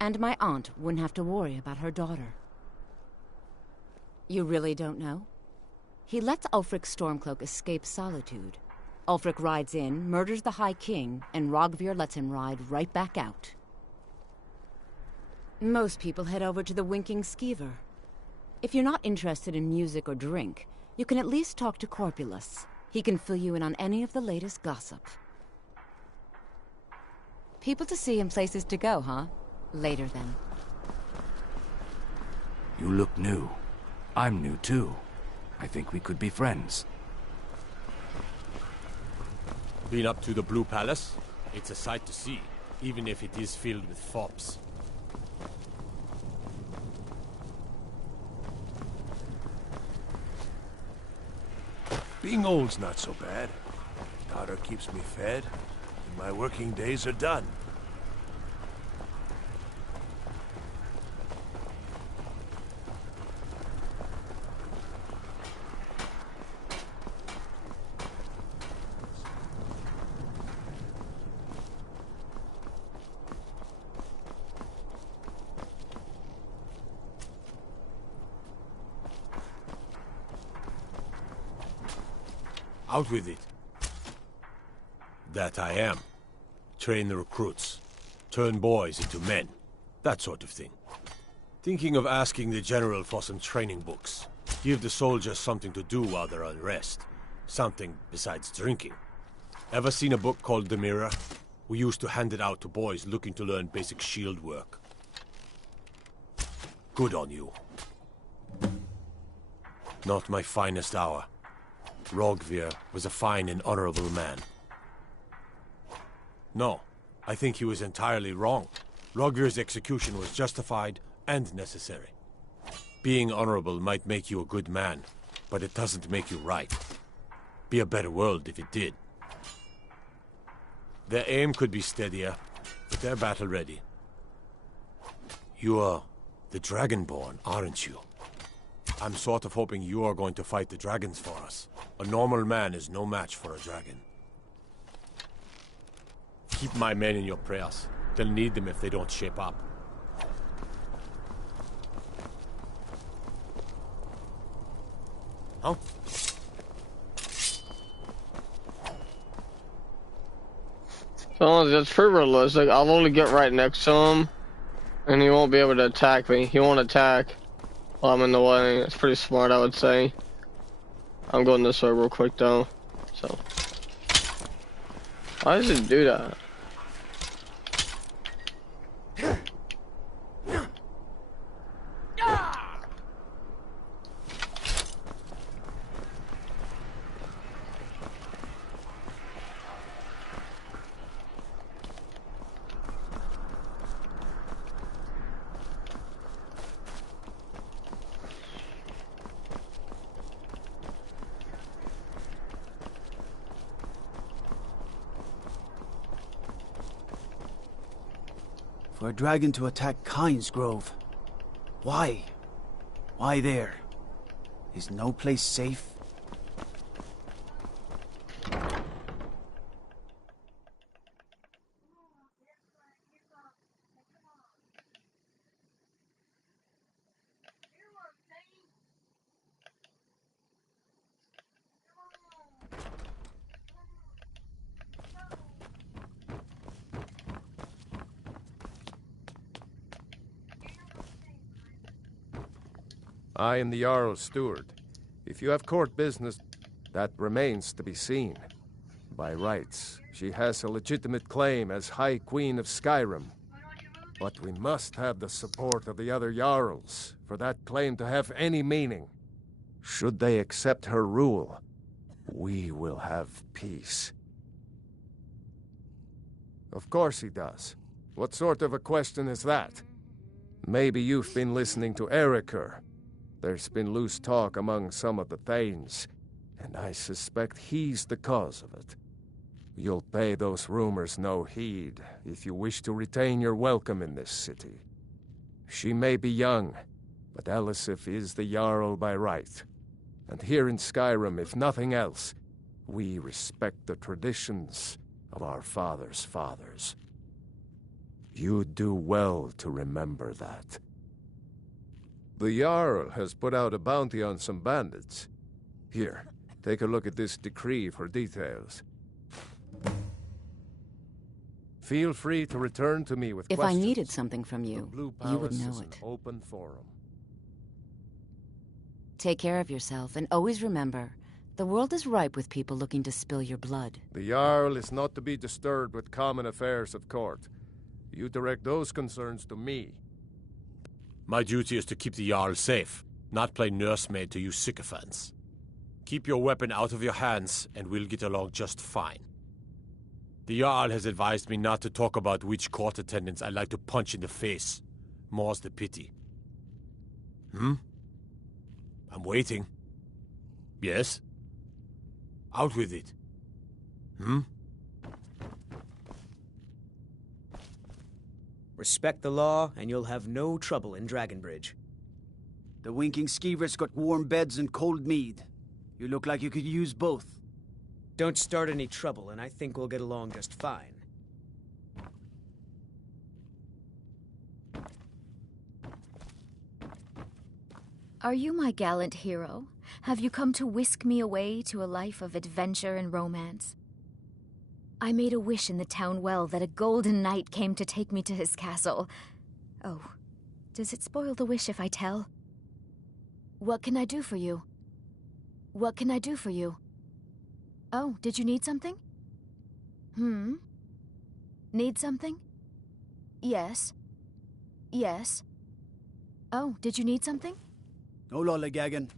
And my aunt wouldn't have to worry about her daughter. You really don't know? He lets Ulfric Stormcloak escape solitude. Ulfric rides in, murders the High King, and Rogvir lets him ride right back out. Most people head over to the Winking Skeever. If you're not interested in music or drink, you can at least talk to Corpulus. He can fill you in on any of the latest gossip. People to see and places to go, huh? Later, then. You look new. I'm new, too. I think we could be friends. Been up to the Blue Palace? It's a sight to see, even if it is filled with fops. Being old's not so bad. Daughter keeps me fed, and my working days are done. Out with it. That I am. Train the recruits. Turn boys into men. That sort of thing. Thinking of asking the general for some training books. Give the soldiers something to do while they're on rest. Something besides drinking. Ever seen a book called The Mirror? We used to hand it out to boys looking to learn basic shield work. Good on you. Not my finest hour. Rogvir was a fine and honorable man. No, I think he was entirely wrong. Rogvir's execution was justified and necessary. Being honorable might make you a good man, but it doesn't make you right. Be a better world if it did. Their aim could be steadier, but they're battle-ready. You are the Dragonborn, aren't you? I'm sort of hoping you are going to fight the dragons for us. A normal man is no match for a dragon. Keep my men in your prayers. They'll need them if they don't shape up. Huh? So that's pretty realistic. I'll only get right next to him, and he won't be able to attack me. He won't attack while I'm in the way. It's pretty smart, I would say. I'm going this way real quick, though. So, why does it do that? For a dragon to attack Kyne's Grove. Why? Why there? Is no place safe? I am the Jarl's steward. If you have court business, that remains to be seen. By rights, she has a legitimate claim as High Queen of Skyrim. But we must have the support of the other Jarls for that claim to have any meaning. Should they accept her rule, we will have peace. Of course he does. What sort of a question is that? Maybe you've been listening to Erikr. There's been loose talk among some of the Thanes, and I suspect he's the cause of it. You'll pay those rumors no heed if you wish to retain your welcome in this city. She may be young, but Elisif is the Jarl by right. And here in Skyrim, if nothing else, we respect the traditions of our fathers' fathers. You'd do well to remember that. The Jarl has put out a bounty on some bandits. Here, take a look at this decree for details. Feel free to return to me with If questions. I needed something from you, you would know it. Open forum. Take care of yourself, and always remember, the world is ripe with people looking to spill your blood. The Jarl is not to be disturbed with common affairs of court. You direct those concerns to me. My duty is to keep the Jarl safe, not play nursemaid to you sycophants. Keep your weapon out of your hands, and we'll get along just fine. The Jarl has advised me not to talk about which court attendants I like to punch in the face. More's the pity. I'm waiting. Yes? Out with it. Respect the law, and you'll have no trouble in Dragonbridge. The winking skeever's got warm beds and cold mead. You look like you could use both. Don't start any trouble, and I think we'll get along just fine. Are you my gallant hero? Have you come to whisk me away to a life of adventure and romance? I made a wish in the town well that a golden knight came to take me to his castle. Oh, does it spoil the wish if I tell? What can I do for you? What can I do for you? Oh, did you need something? Need something? Yes. Yes. Oh, did you need something? No lollygagging.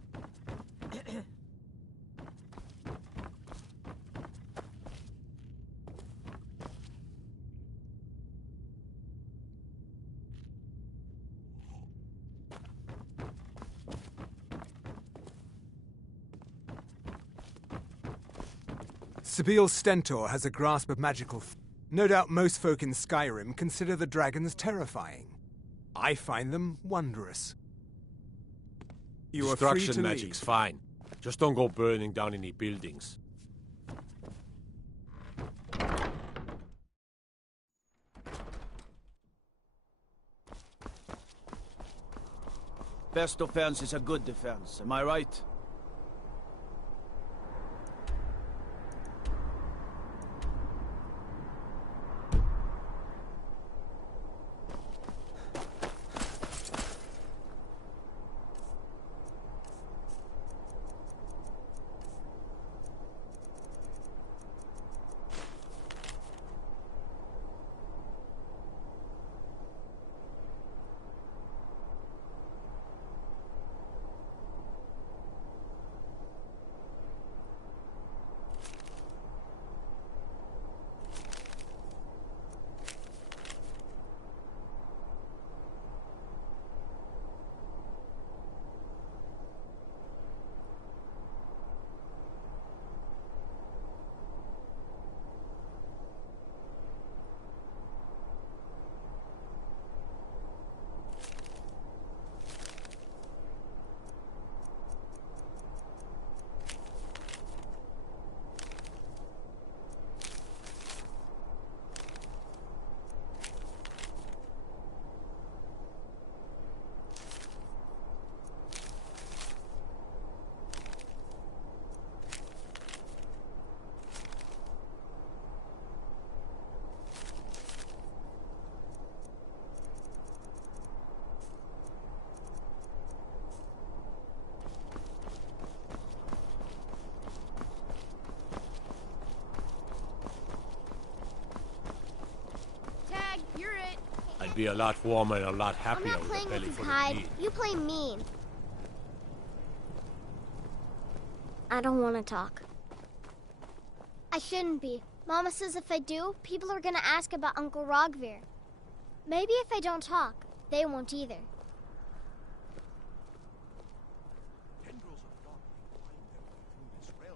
Sabil Stentor has a grasp of magical. No doubt most folk in Skyrim consider the dragons terrifying. I find them wondrous. You are free to Destruction magic's fine. Just don't go burning down any buildings. Best defense is a good defense, am I right? I'd be a lot warmer and a lot happier I'm not with playing a belly with full his of hide. meat. You play mean. I don't want to talk. I shouldn't be. Mama says if I do, people are gonna ask about Uncle Rogvir. Maybe if I don't talk, they won't either.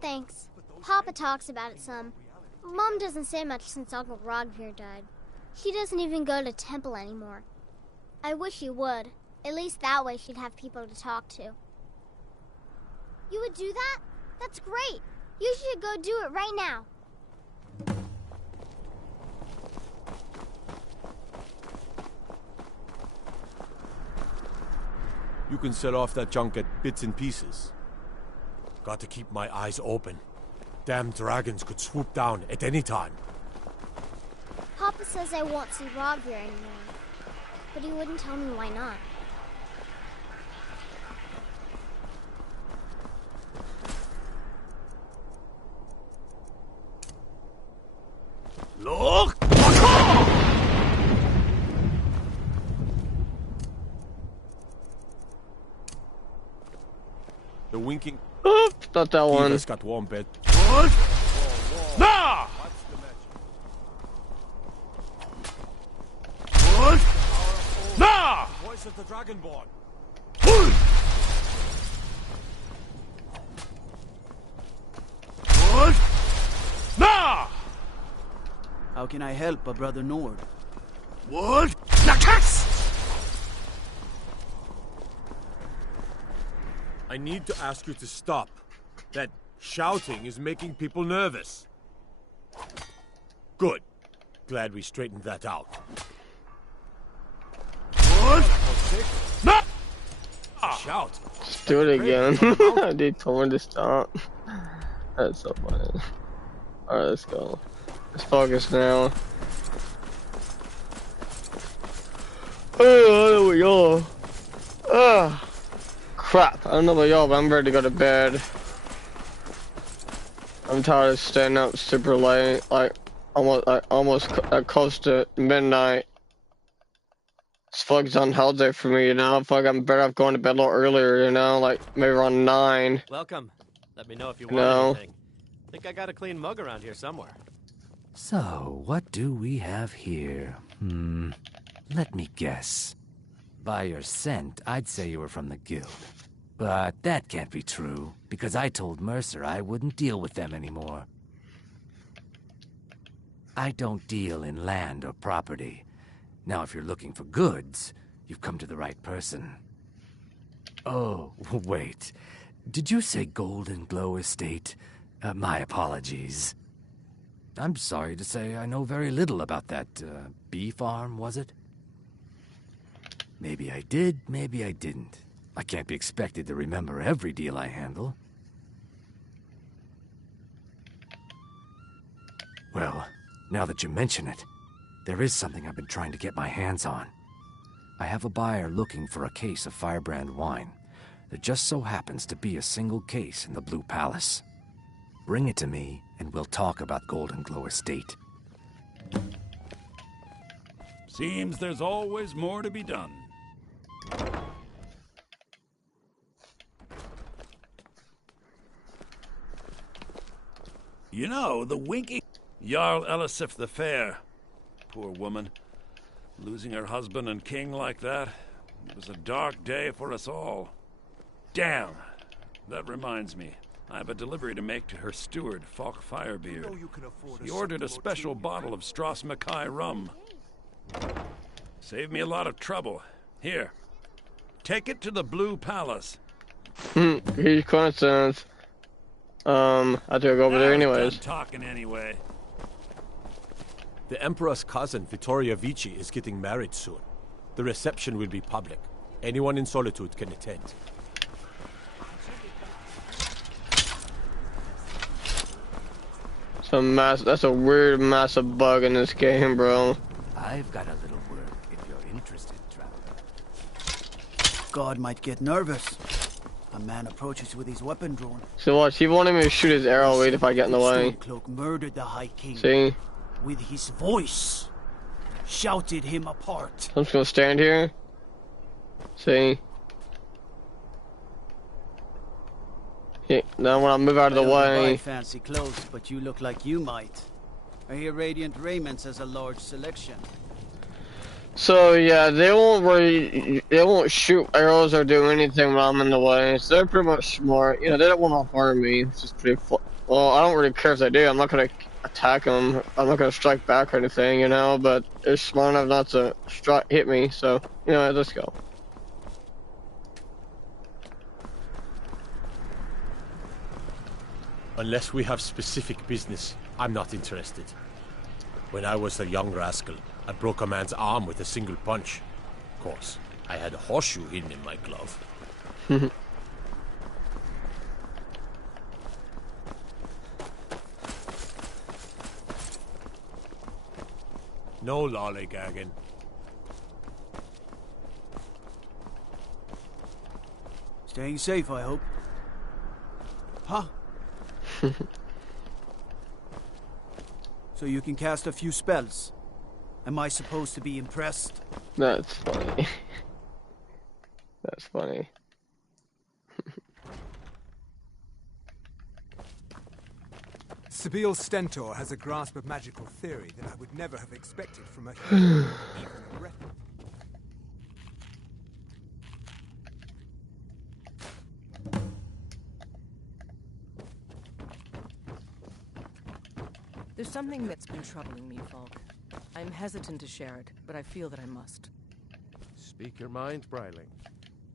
Thanks. Papa talks about it some. Mom doesn't say much since Uncle Rogvir died. She doesn't even go to temple anymore. I wish she would. At least that way she'd have people to talk to. You would do that? That's great. You should go do it right now. You can set off that junk at bits and pieces. Got to keep my eyes open. Damn dragons could swoop down at any time. Papa says I won't see Rogvir anymore. But he wouldn't tell me why not. Look! The winking. Oops, not that one. Diva's got one bed. What? Nah! What? Nah! Voice of the Dragonborn. What? Nah! How can I help, Brother Nord? What? Nakas! I need to ask you to stop. That shouting is making people nervous. Good. Glad we straightened that out. What? No! Shout. Let's do it again. They told me to stop. That's so funny. Alright, let's go. Let's focus now. Oh, there we go. Ah. Crap, I don't know about y'all, but I'm ready to go to bed. I'm tired of staying up super late, like almost close to midnight. It's fucking unhealthy for me, you know. I feel like I'm better off going to bed a little earlier, you know, like maybe around 9. Welcome. Let me know if you want anything. Think I got a clean mug around here somewhere. So, what do we have here? Let me guess. By your scent, I'd say you were from the guild. But that can't be true, because I told Mercer I wouldn't deal with them anymore. I don't deal in land or property. Now, if you're looking for goods, you've come to the right person. Oh, wait. Did you say Golden Glow Estate? My apologies. I'm sorry to say I know very little about that, bee farm, was it? Maybe I did, maybe I didn't. I can't be expected to remember every deal I handle. Well, now that you mention it, there is something I've been trying to get my hands on. I have a buyer looking for a case of Firebrand wine. There just so happens to be a single case in the Blue Palace. Bring it to me, and we'll talk about Golden Glow Estate. Seems there's always more to be done. You know, the winky Jarl Elisif the Fair. Poor woman. Losing her husband and king like that. It was a dark day for us all. Damn. That reminds me. I have a delivery to make to her steward, Falk Firebeard. He ordered a special bottle of Strass Mackay rum. Saved me a lot of trouble. Here. Take it to the Blue Palace. Huge coincidence. I have to go over there anyways. Talking anyway. The Emperor's cousin, Vittoria Vici, is getting married soon. The reception will be public. Anyone in Solitude can attend. That's a weird, massive bug in this game, bro. I've got a little work if you're interested, traveler. God might get nervous. A man approaches with his weapon drawn. So watch, he wanted me to shoot his arrow away if I get in the way. Stormcloak murdered the High King. See? With his voice. Shouted him apart. I'm just gonna stand here. See? Yeah, now when I move out of the way. Fancy clothes, but you look like you might. I hear Radiant Raiments has a large selection. So yeah, they won't shoot arrows or do anything when I'm in the way. So they're pretty much smart. You know, they don't want to harm me, which is Well, I don't really care if they do. I'm not gonna attack them. I'm not gonna strike back or anything, you know. But they're smart enough not to hit me, so you know, let's go. Unless we have specific business, I'm not interested. When I was a young rascal, I broke a man's arm with a single punch. Of course, I had a horseshoe hidden in my glove. No lollygagging. Staying safe, I hope. Huh? So you can cast a few spells. Am I supposed to be impressed? That's funny. That's funny. Sibyl Stentor has a grasp of magical theory that I would never have expected from a human, even a breath. There's something that's been troubling me, Falk. I'm hesitant to share it, but I feel that I must. Speak your mind, Bryling.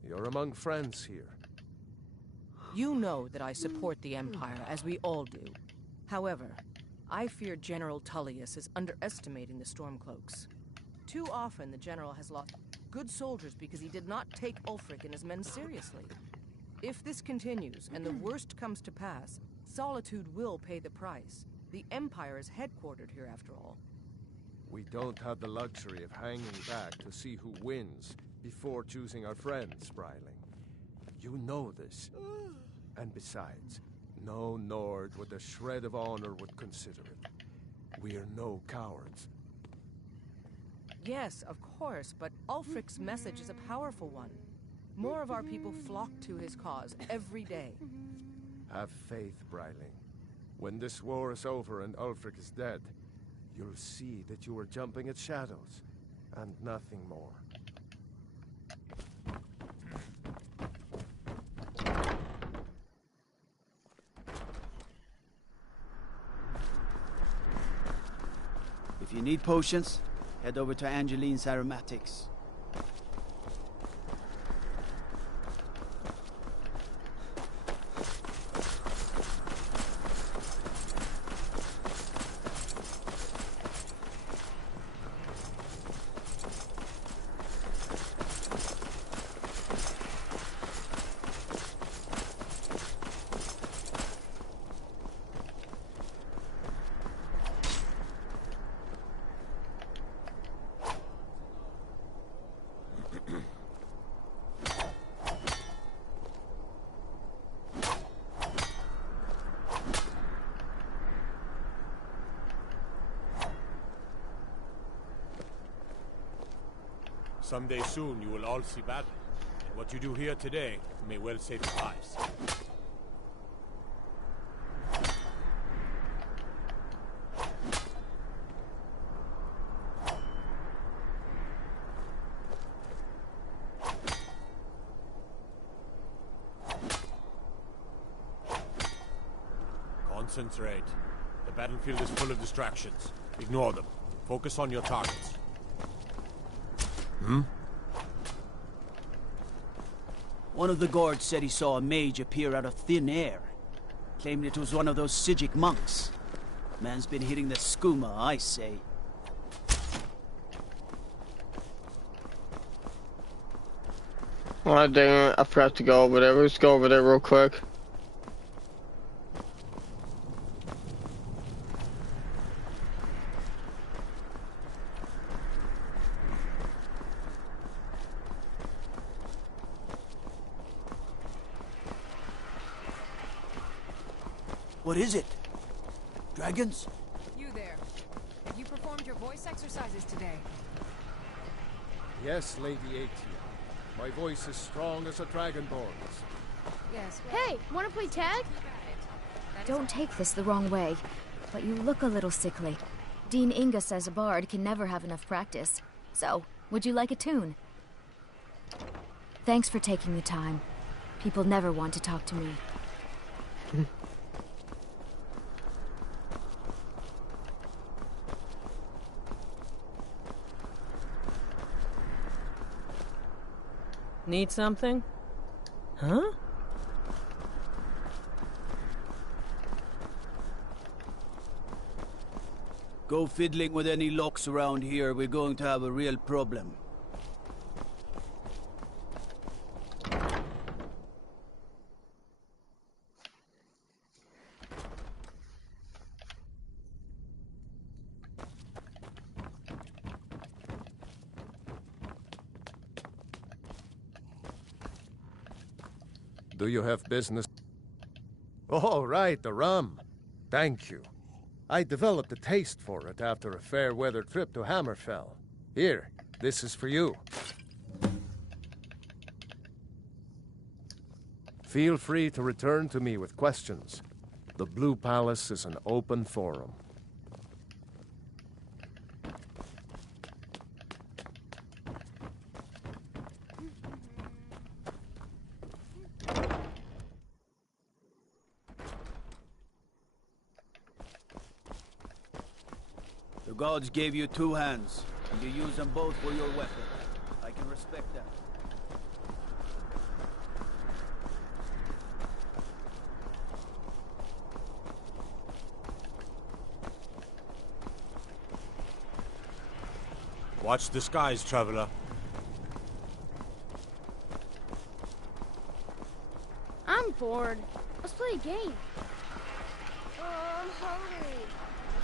You're among friends here. You know that I support the Empire, as we all do. However, I fear General Tullius is underestimating the Stormcloaks. Too often the General has lost good soldiers because he did not take Ulfric and his men seriously. If this continues, and the worst comes to pass, Solitude will pay the price. The Empire is headquartered here, after all. We don't have the luxury of hanging back to see who wins before choosing our friends, Bryling. You know this. And besides, no Nord with a shred of honor would consider it. We are no cowards. Yes, of course, but Ulfric's message is a powerful one. More of our people flock to his cause every day. Have faith, Bryling. When this war is over and Ulfric is dead, you'll see that you were jumping at shadows, and nothing more. If you need potions, head over to Angeline's Aromatics. Someday soon you will all see battle, and what you do here today may well save your lives. Concentrate. The battlefield is full of distractions. Ignore them. Focus on your targets. One of the guards said he saw a mage appear out of thin air. Claimed it was one of those Sijic monks. Man's been hitting the skooma, I say. Oh, dang it. I forgot to go over there. Let's go over there real quick. What is it? Dragons? You there. Have you performed your voice exercises today? Yes, Lady Atia. My voice is strong as a dragonborn's. Yes. Hey, wanna play tag? Don't take this the wrong way, but you look a little sickly. Dean Inga says a bard can never have enough practice. So, would you like a tune? Thanks for taking the time. People never want to talk to me. Need something? Huh? Go fiddling with any locks around here, we're going to have a real problem. Do you have business? Oh, right, the rum. Thank you. I developed a taste for it after a fair-weather trip to Hammerfell. Here, this is for you. Feel free to return to me with questions. The Blue Palace is an open forum. The gods gave you 2 hands, and you use them both for your weapon. I can respect that. Watch the skies, traveler. I'm bored. Let's play a game. Oh, I'm hungry.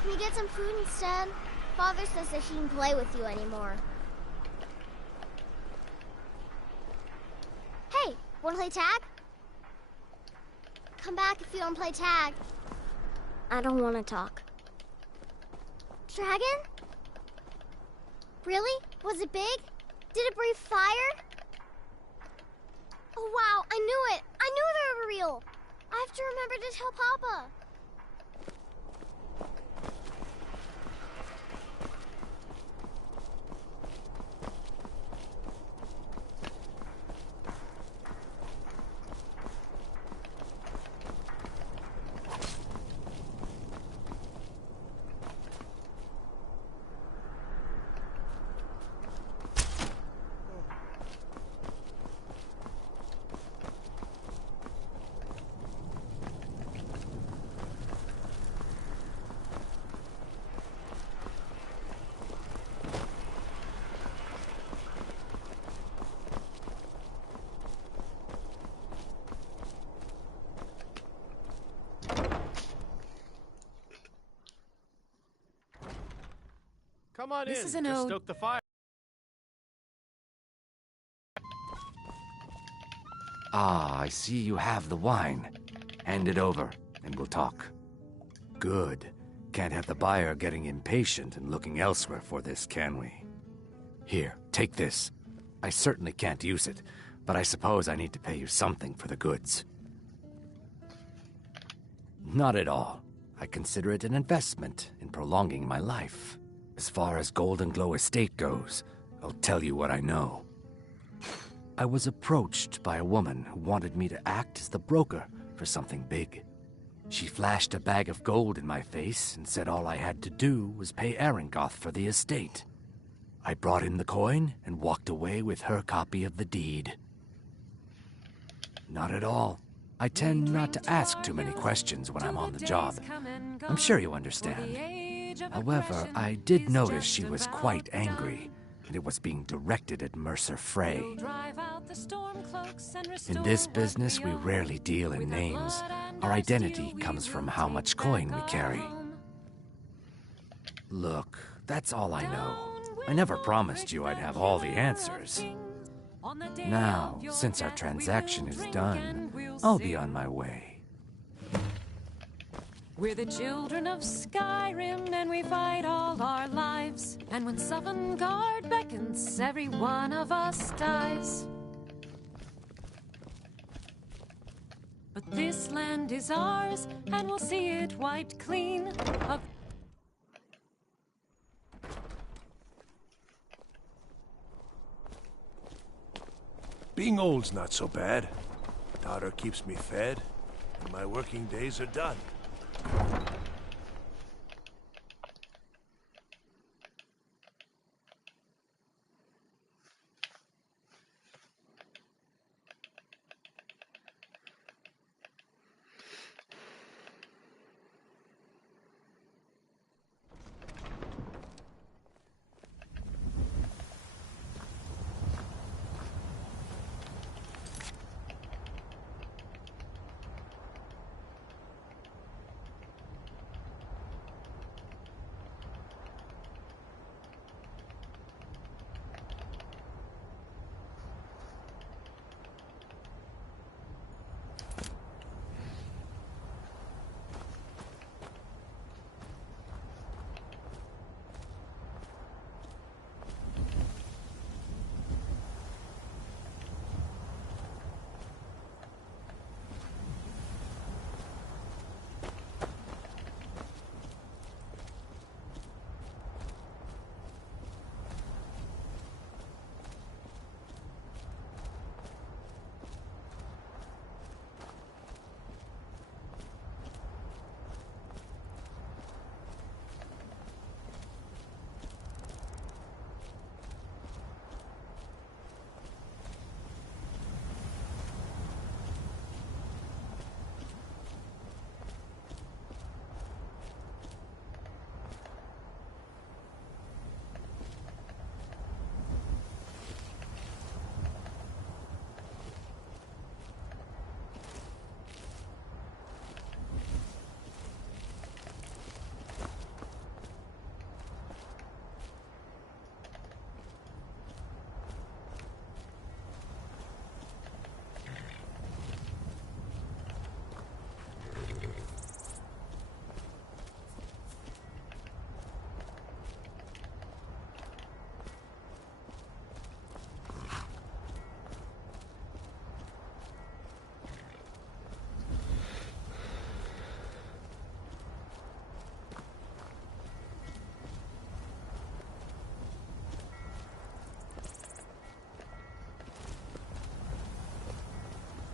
Can we get some food instead? Father says that he can play with you anymore. Hey, wanna play tag? Come back if you don't play tag. I don't want to talk. Dragon? Really? Was it big? Did it breathe fire? Oh wow, I knew it! I knew they were real! I have to remember to tell Papa. Come on This in. is an Just ode. stoke the fire. Ah, I see you have the wine. Hand it over, and we'll talk. Good. Can't have the buyer getting impatient and looking elsewhere for this, can we? Here, take this. I certainly can't use it, but I suppose I need to pay you something for the goods. Not at all. I consider it an investment in prolonging my life. As far as Golden Glow Estate goes, I'll tell you what I know. I was approached by a woman who wanted me to act as the broker for something big. She flashed a bag of gold in my face and said all I had to do was pay Arangoth for the estate. I brought in the coin and walked away with her copy of the deed. Not at all. I tend not to ask too many questions when I'm on the job. I'm sure you understand. However, I did notice she was quite angry, and it was being directed at Mercer Frey. In this business, we rarely deal in names. Our identity comes from how much coin we carry. Look, that's all I know. I never promised you I'd have all the answers. Now, since our transaction is done, I'll be on my way. We're the children of Skyrim, and we fight all our lives. And when Sovngarde beckons, every one of us dies. But this land is ours, and we'll see it wiped clean of... Being old's not so bad. Daughter keeps me fed, and my working days are done.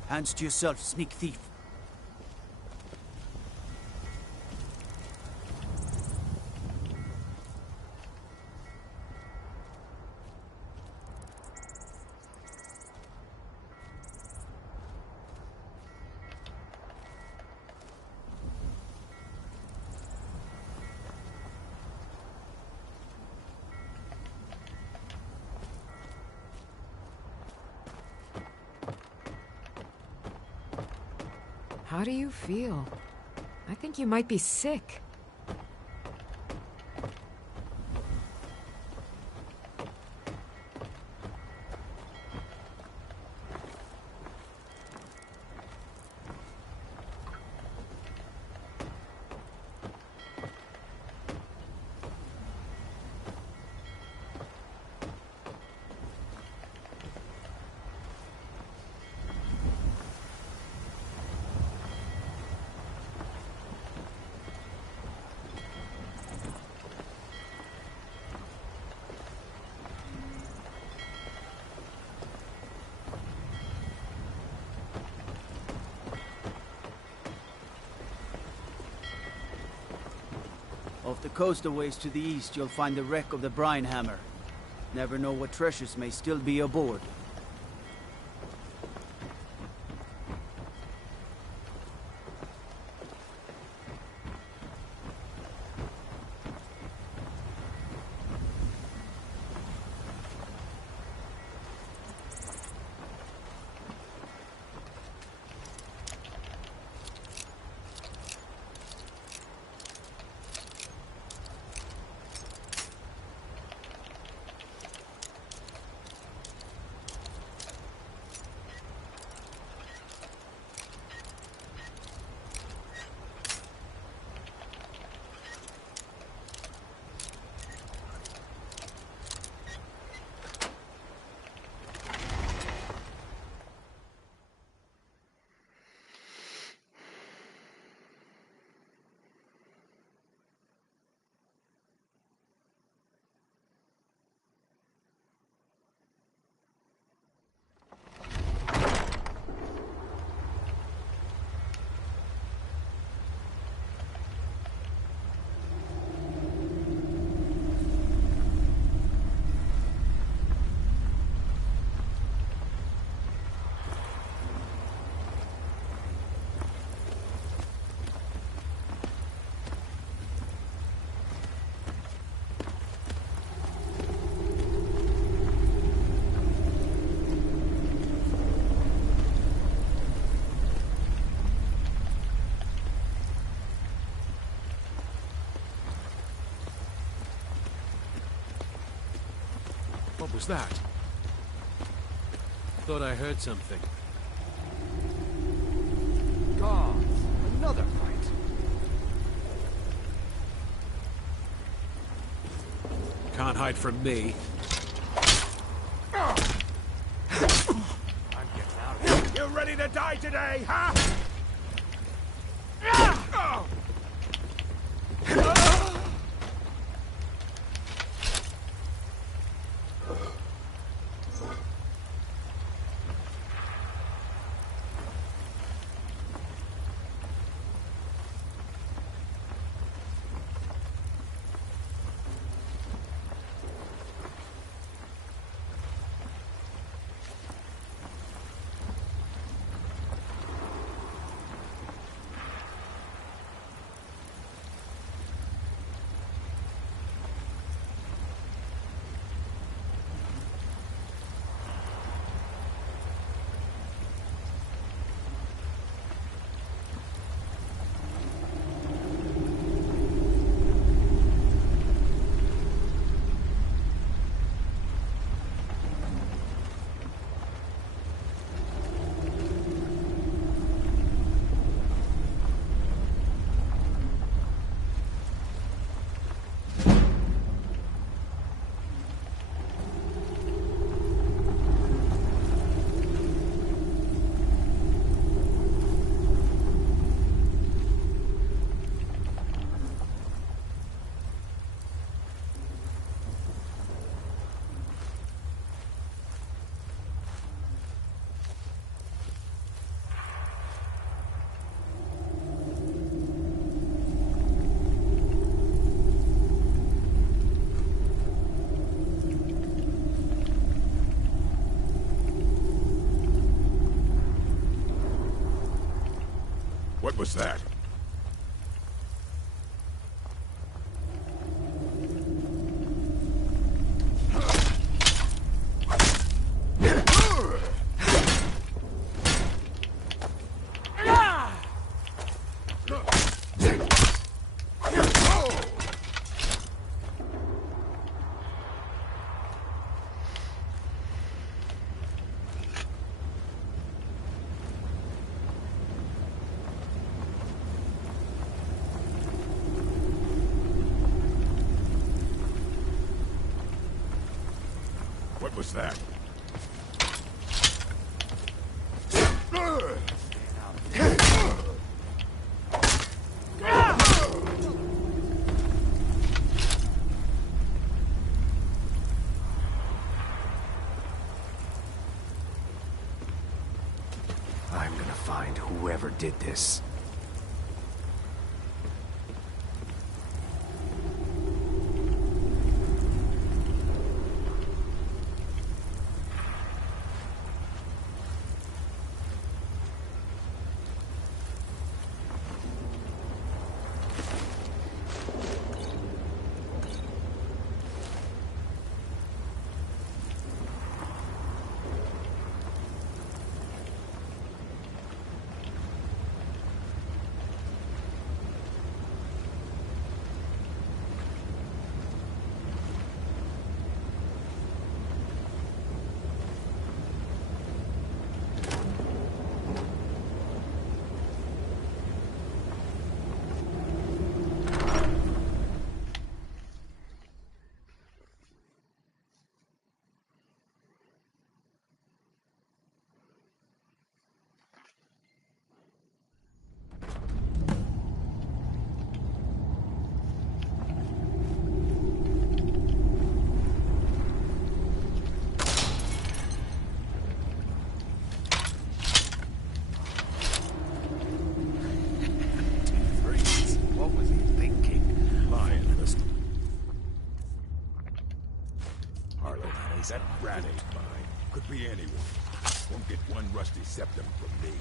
Hands to yourself, sneak thief. How do you feel? I think you might be sick. Off the coast a ways to the east, you'll find the wreck of the brine hammer. Never know what treasures may still be aboard. What was that? Thought I heard something. Gods! Another fight! Can't hide from me. I'm getting out of here. You ready to die today, huh? What was that? What was that? I'm gonna find whoever did this. That rat ain't mine. Could be anyone. Won't get one rusty septum from me.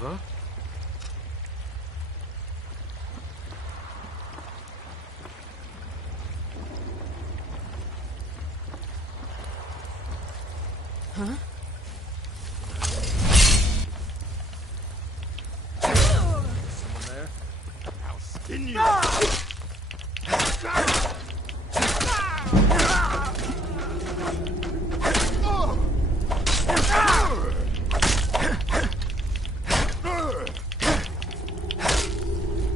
Huh? Huh? Someone there? I'll skin you!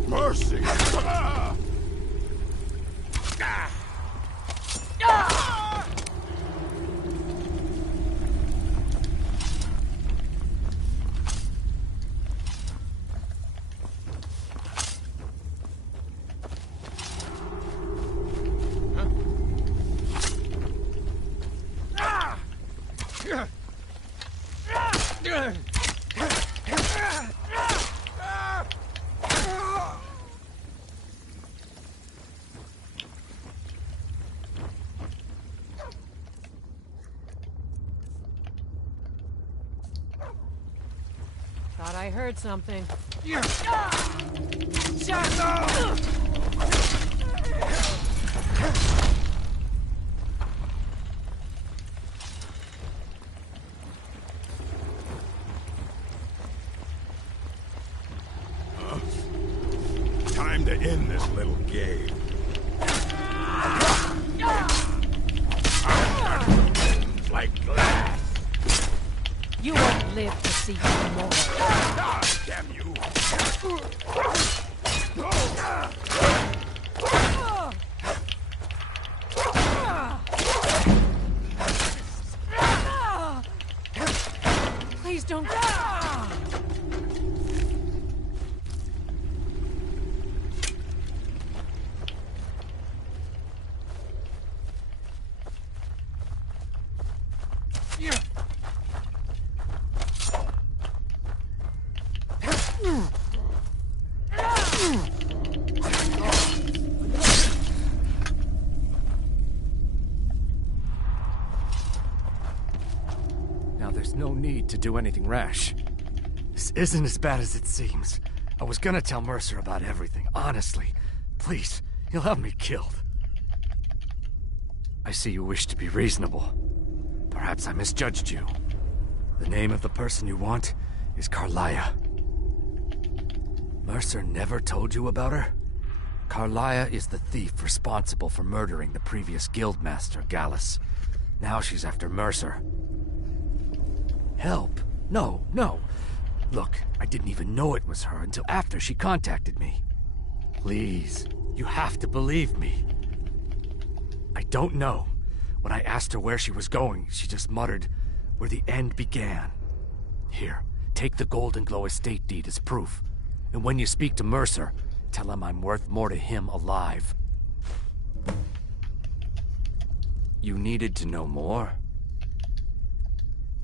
Mercy! Thought I heard something. Time to end this little game. Like glass. You won't live to see more. Damn you! Please don't. Now there's no need to do anything rash. This isn't as bad as it seems. I was gonna tell Mercer about everything, honestly. Please, he'll have me killed. I see you wish to be reasonable. Perhaps I misjudged you. The name of the person you want is Carlia. Mercer never told you about her? Carlia is the thief responsible for murdering the previous guildmaster, Gallus. Now she's after Mercer. Help? No. Look, I didn't even know it was her until after she contacted me. Please, you have to believe me. I don't know. When I asked her where she was going, she just muttered, "Where the end began." Here, take the Golden Glow estate deed as proof. And when you speak to Mercer, tell him I'm worth more to him alive. You needed to know more?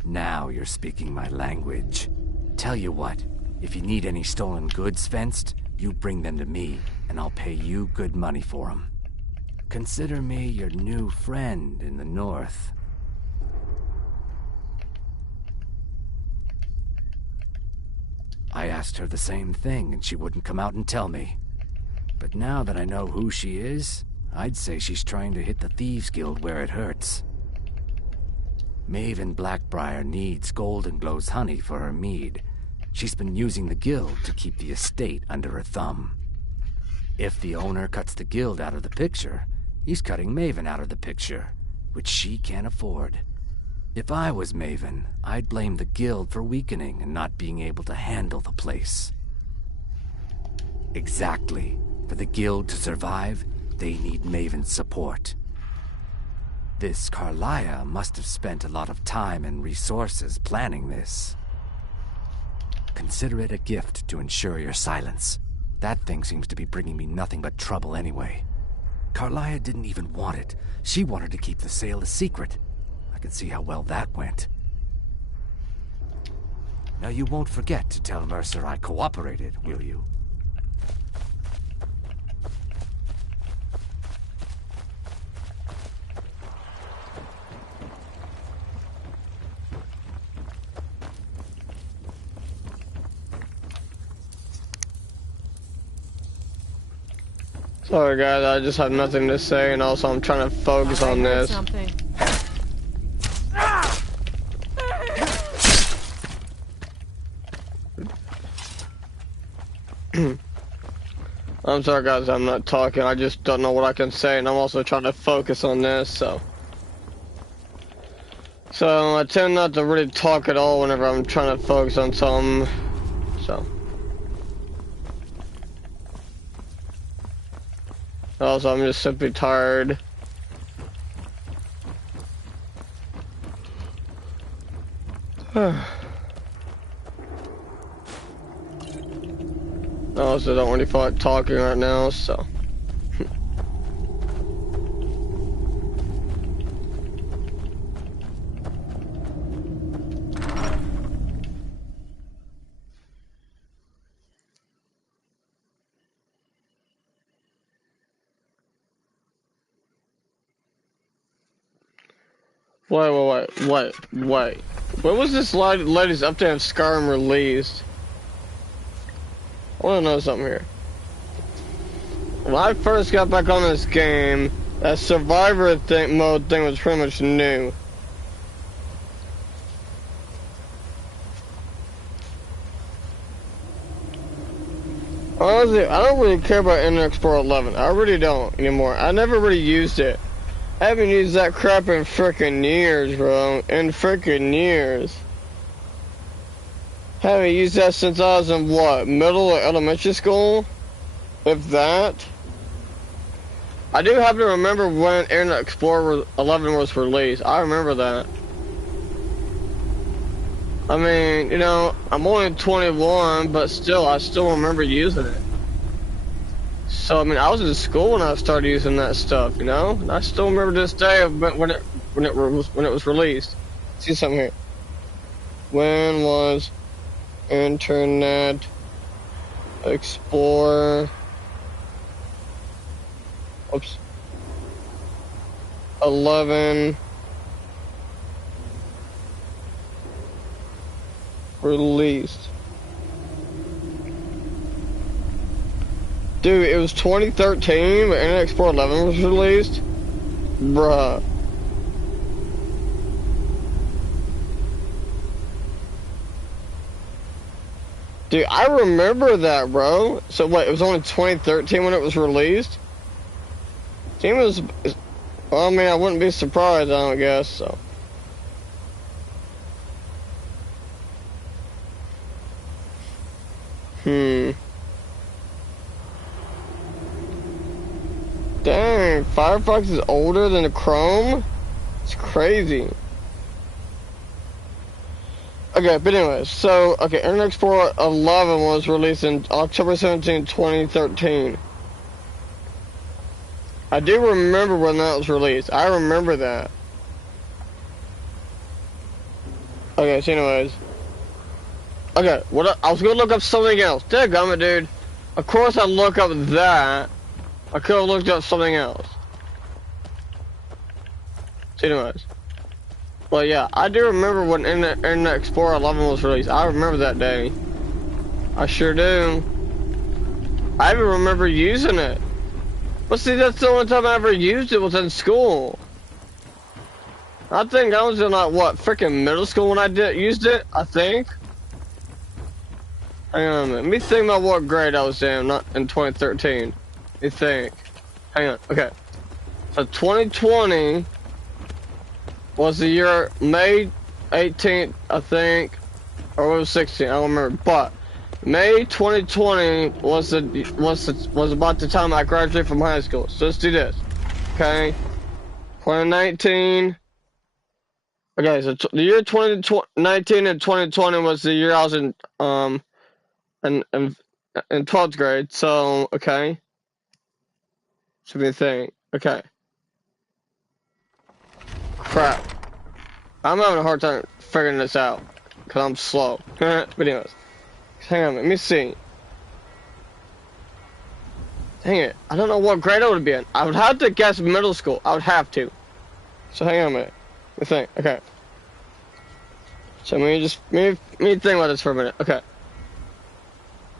Now you're speaking my language. Tell you what, if you need any stolen goods fenced, you bring them to me, and I'll pay you good money for them. Consider me your new friend in the north. I asked her the same thing, and she wouldn't come out and tell me. But now that I know who she is, I'd say she's trying to hit the Thieves Guild where it hurts. Maven Blackbriar needs Golden Glow's honey for her mead. She's been using the guild to keep the estate under her thumb. If the owner cuts the guild out of the picture, he's cutting Maven out of the picture, which she can't afford. If I was Maven, I'd blame the guild for weakening and not being able to handle the place. Exactly. For the guild to survive, they need Maven's support. This Carlia must have spent a lot of time and resources planning this. Consider it a gift to ensure your silence. That thing seems to be bringing me nothing but trouble anyway. Carlia didn't even want it. She wanted to keep the sale a secret. I can see how well that went. Now you won't forget to tell Mercer I cooperated, will you? Sorry guys, I just have nothing to say, and also I'm trying to focus on this. Something. I'm sorry guys, I'm not talking, I just don't know what I can say, and I'm also trying to focus on this, so I tend not to really talk at all whenever I'm trying to focus on something, so. Also, I'm just simply tired. I also don't really feel like talking right now, so. Wait. When was this latest update of Skyrim released? I wanna know something here. When I first got back on this game, that survivor mode thing was pretty much new. Honestly, I don't really care about Internet Explorer 11. I really don't anymore. I never really used it. I haven't used that crap in frickin' years, bro. In frickin' years. Haven't used that since I was in what? Middle or elementary school? If that. I do have to remember when Internet Explorer 11 was released. I remember that. I mean, you know, I'm only 21, but still, I still remember using it. So, I mean, I was in school when I started using that stuff, you know? And I still remember this day of when it was released. See something here. When was Internet Explorer 11 released. Dude, it was 2013 when Internet Explorer 11 was released? Bruh. Dude, I remember that, bro. So what, it was only 2013 when it was released? It was, well, I mean, I wouldn't be surprised, I don't guess, so. Dang, Firefox is older than Chrome? It's crazy. Okay, but anyways, so, okay, Internet Explorer 11 was released in October 17, 2013. I do remember when that was released. I remember that. Okay, so anyways. Okay, I was gonna look up something else. Dadgummit, dude. Of course I'd look up that. I could have looked up something else. So anyways. Well, yeah, I do remember when Internet Explorer 11 was released. I remember that day. I sure do. I even remember using it. But see, that's the only time I ever used it was in school. I think I was in, like, what, freaking middle school when I used it, I think. Hang on a minute. Let me think about what grade I was in, not in 2013. Let me think. Hang on, okay. So 2020 was the year May 18th, I think, or it was 16, I don't remember. But May 2020 was about the time I graduated from high school. So let's do this, okay? 2019. Okay, so the year 2019 and 2020 was the year I was in 12th grade. So okay, should be a thing. Okay. Crap. I'm having a hard time figuring this out because I'm slow. But anyways, hang on, let me see. Dang it, I don't know what grade I would be in. I would have to guess middle school. I would have to. So hang on a minute. Let me think. Okay. So let me think about this for a minute. Okay.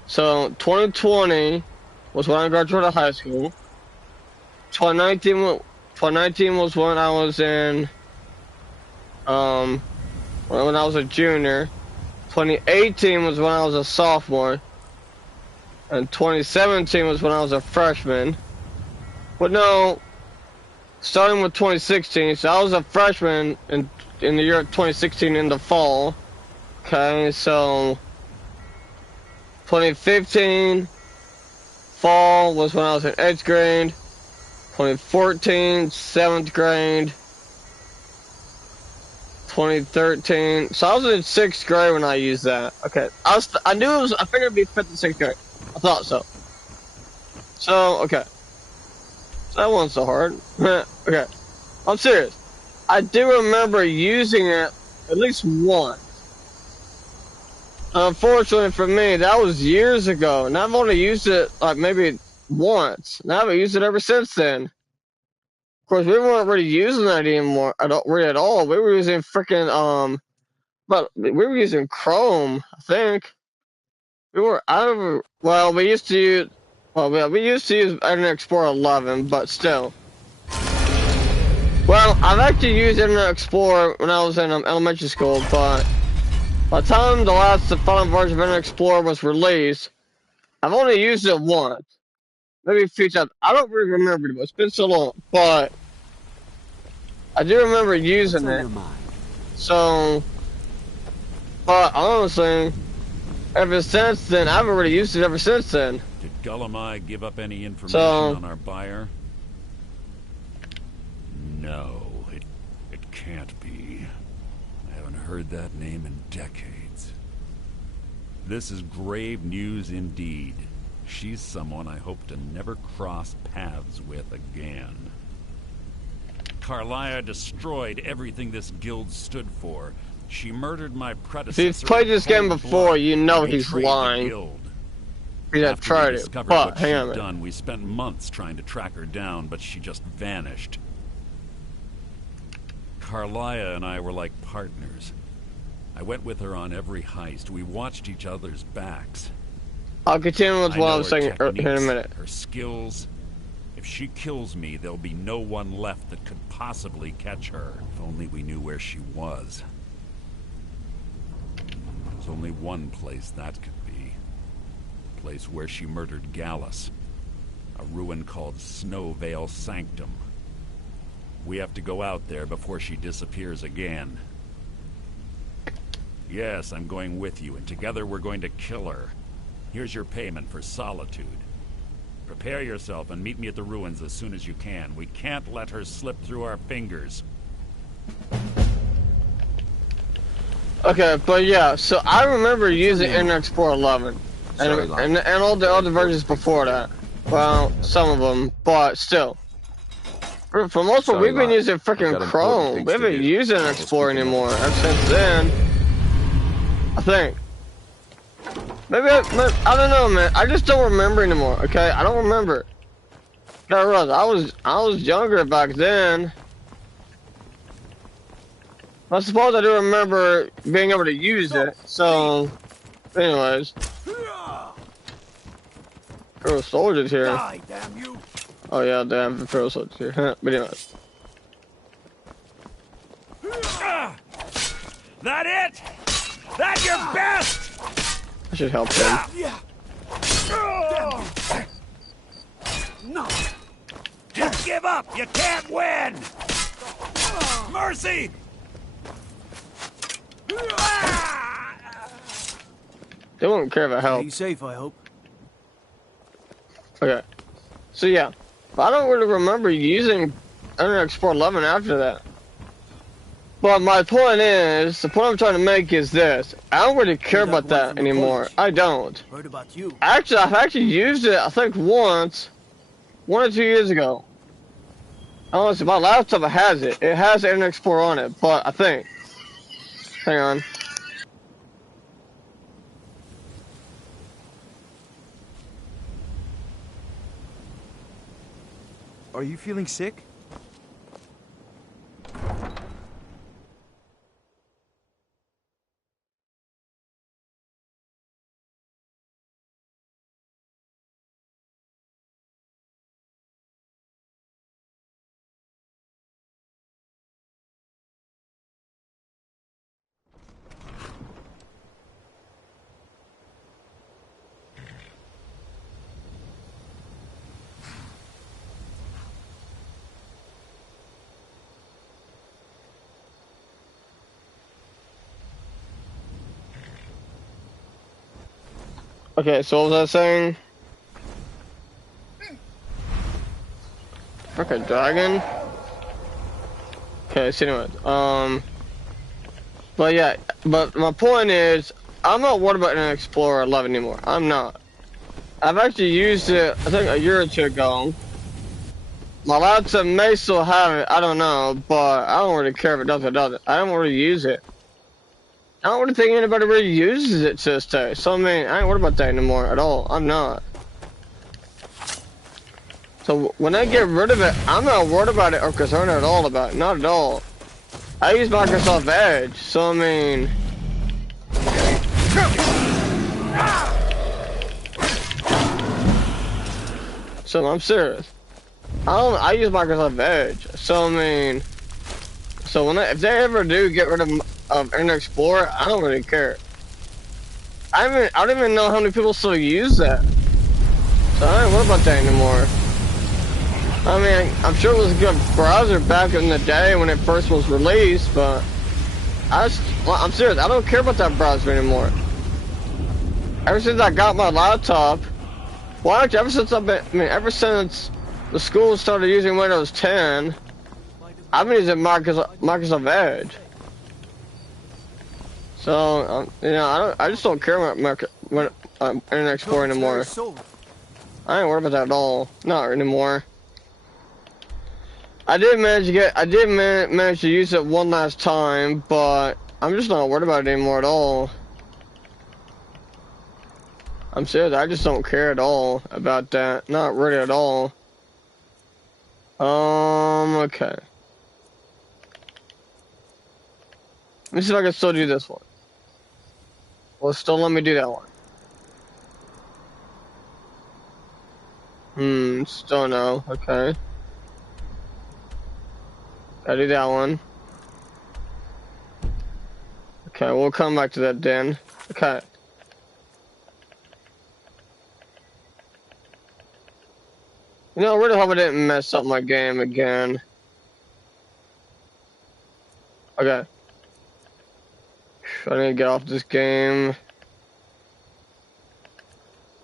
So 2020 was when I graduated high school. 2019 was when I was in when I was a junior. 2018 was when I was a sophomore. And 2017 was when I was a freshman. But no, starting with 2016, so I was a freshman in the year 2016 in the fall. Okay, so 2015 fall was when I was in 8th grade. 2014 7th grade. 2013. So I was in 6th grade when I used that. Okay, I knew it was. I figured it'd be 5th and 6th grade. I thought so. So okay, so that wasn't so hard. Okay, I'm serious. I do remember using it at least once. Unfortunately for me, that was years ago, and I've only used it like maybe once. And I haven't used it ever since then. Of course, we weren't really using that anymore at all. We were using freaking but we were using Chrome, I think. We were we used to use Internet Explorer 11, but still. Well, I've actually used Internet Explorer when I was in elementary school, but by the time the final version of Internet Explorer was released, I've only used it once. Maybe a few times. I don't really remember it. It's been so long, but I do remember using it. So, but honestly, ever since then, I haven't really used it ever since then. Did Gullumai give up any information on our buyer? No, it can't be. I haven't heard that name in decades. This is grave news indeed. She's someone I hope to never cross paths with again. Carlia destroyed everything this guild stood for. She murdered my predecessor. If you've played this game before, you know he's lying. He's tried it, but hang on a minute. We spent months trying to track her down, but she just vanished. Carlia and I were like partners. I I went with her on every heist. We watched each other's backs. I'll continue with what I was saying here in a techniques, minute. Her skills. If she kills me, there'll be no one left that could possibly catch her. If only we knew where she was. There's only one place that could be. The place where she murdered Gallus. A ruin called Snowvale Sanctum. We have to go out there before she disappears again. Yes, I'm going with you, and together we're going to kill her. Here's your payment for solitude. Prepare yourself and meet me at the ruins as soon as you can. We can't let her slip through our fingers. Okay, but yeah, so I remember using Internet Explorer 11. And all the other versions before that. Well, some of them, but still. For most part, we've been using freaking Chrome. We haven't used Internet Explorer anymore. Ever since then, I think. Maybe I don't know, man. I just don't remember anymore. Okay, I don't remember. I was younger back then. I suppose I do remember being able to use it. So, anyways, there were soldiers here. Oh yeah, damn, the Imperial soldiers here. But anyways. That it? That your best? I should help him. No. Just give up. You can't win. Mercy. They won't care about help. Be safe, I hope. Okay. So yeah, I don't really remember using Internet Explorer 11 after that. But my point is, the point I'm trying to make is this. I don't really care about that anymore. I don't. Heard about you. Actually, I've actually used it, I think once, 1 or 2 years ago. Honestly, my laptop has it. It has Internet Explorer on it, but I think. Hang on. Are you feeling sick? Okay, so what was I saying? Okay, dragon. Okay, so anyway, but yeah, but my point is, I'm not worried about Internet Explorer 11 anymore. I'm not. I've actually used it, I think a year or two ago. My laptop may still have it, I don't know, but I don't really care if it does or doesn't. I don't really use it. I don't really think anybody really uses it to this day. So I mean, I ain't worried about that anymore at all. I'm not. So when I get rid of it, I'm not worried about it or concerned at all about it. Not at all. I use Microsoft Edge, so I mean. So I'm serious. I use Microsoft Edge, so I mean. So if they ever do get rid of Internet Explorer, I don't really care. I don't even know how many people still use that. So I don't worry about that anymore. I mean, I'm sure it was a good browser back in the day when it first was released, but I'm serious, I don't care about that browser anymore. Ever since I got my laptop, well actually ever since the school started using Windows 10, I've been using Microsoft Edge. So, you know, I just don't care about Internet Explorer anymore. I ain't worried about that at all. Not anymore. I did manage to use it one last time, but I'm just not worried about it anymore at all. I'm serious, I just don't care at all about that. Not really at all. Okay. Let me see if I can still do this one. Well, still let me do that one. Still no. Okay. Gotta do that one. Okay, we'll come back to that then. Okay. You know, I really hope I didn't mess up my game again. Okay. I need to get off this game.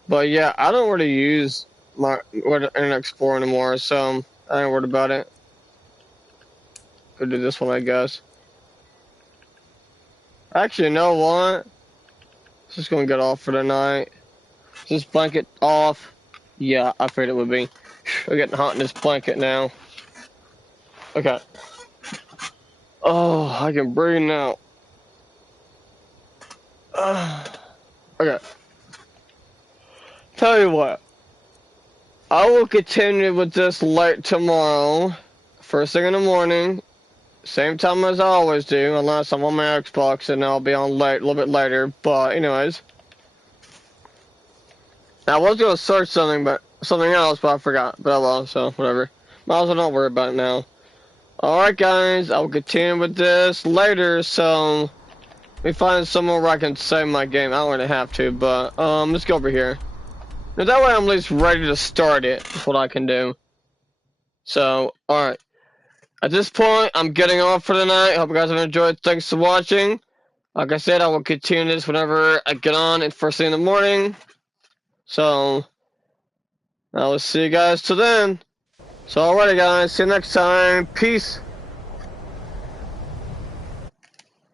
But yeah, I don't really use my Internet Explorer anymore, so I ain't worried about it. Could do this one, I guess. Actually, you know what? Just gonna get off for the night. Is this blanket off? Yeah, I figured it would be. I'm getting hot in this blanket now. Okay. Oh, I can breathe now. Okay. Tell you what. I will continue with this late tomorrow. First thing in the morning. Same time as I always do, unless I'm on my Xbox and I'll be on late, a little bit later. But anyways. I was going to search something else, but I forgot. But oh well, so whatever. Might as well not worry about it now. Alright guys, I will continue with this later, so let me find somewhere where I can save my game. I don't really have to, but let's go over here. Now that way I'm at least ready to start it. That's what I can do. So, alright. At this point, I'm getting off for the night. Hope you guys have enjoyed. Thanks for watching. Like I said, I will continue this whenever I get on at first thing in the morning. So, I will see you guys till then. So, alrighty guys, see you next time. Peace.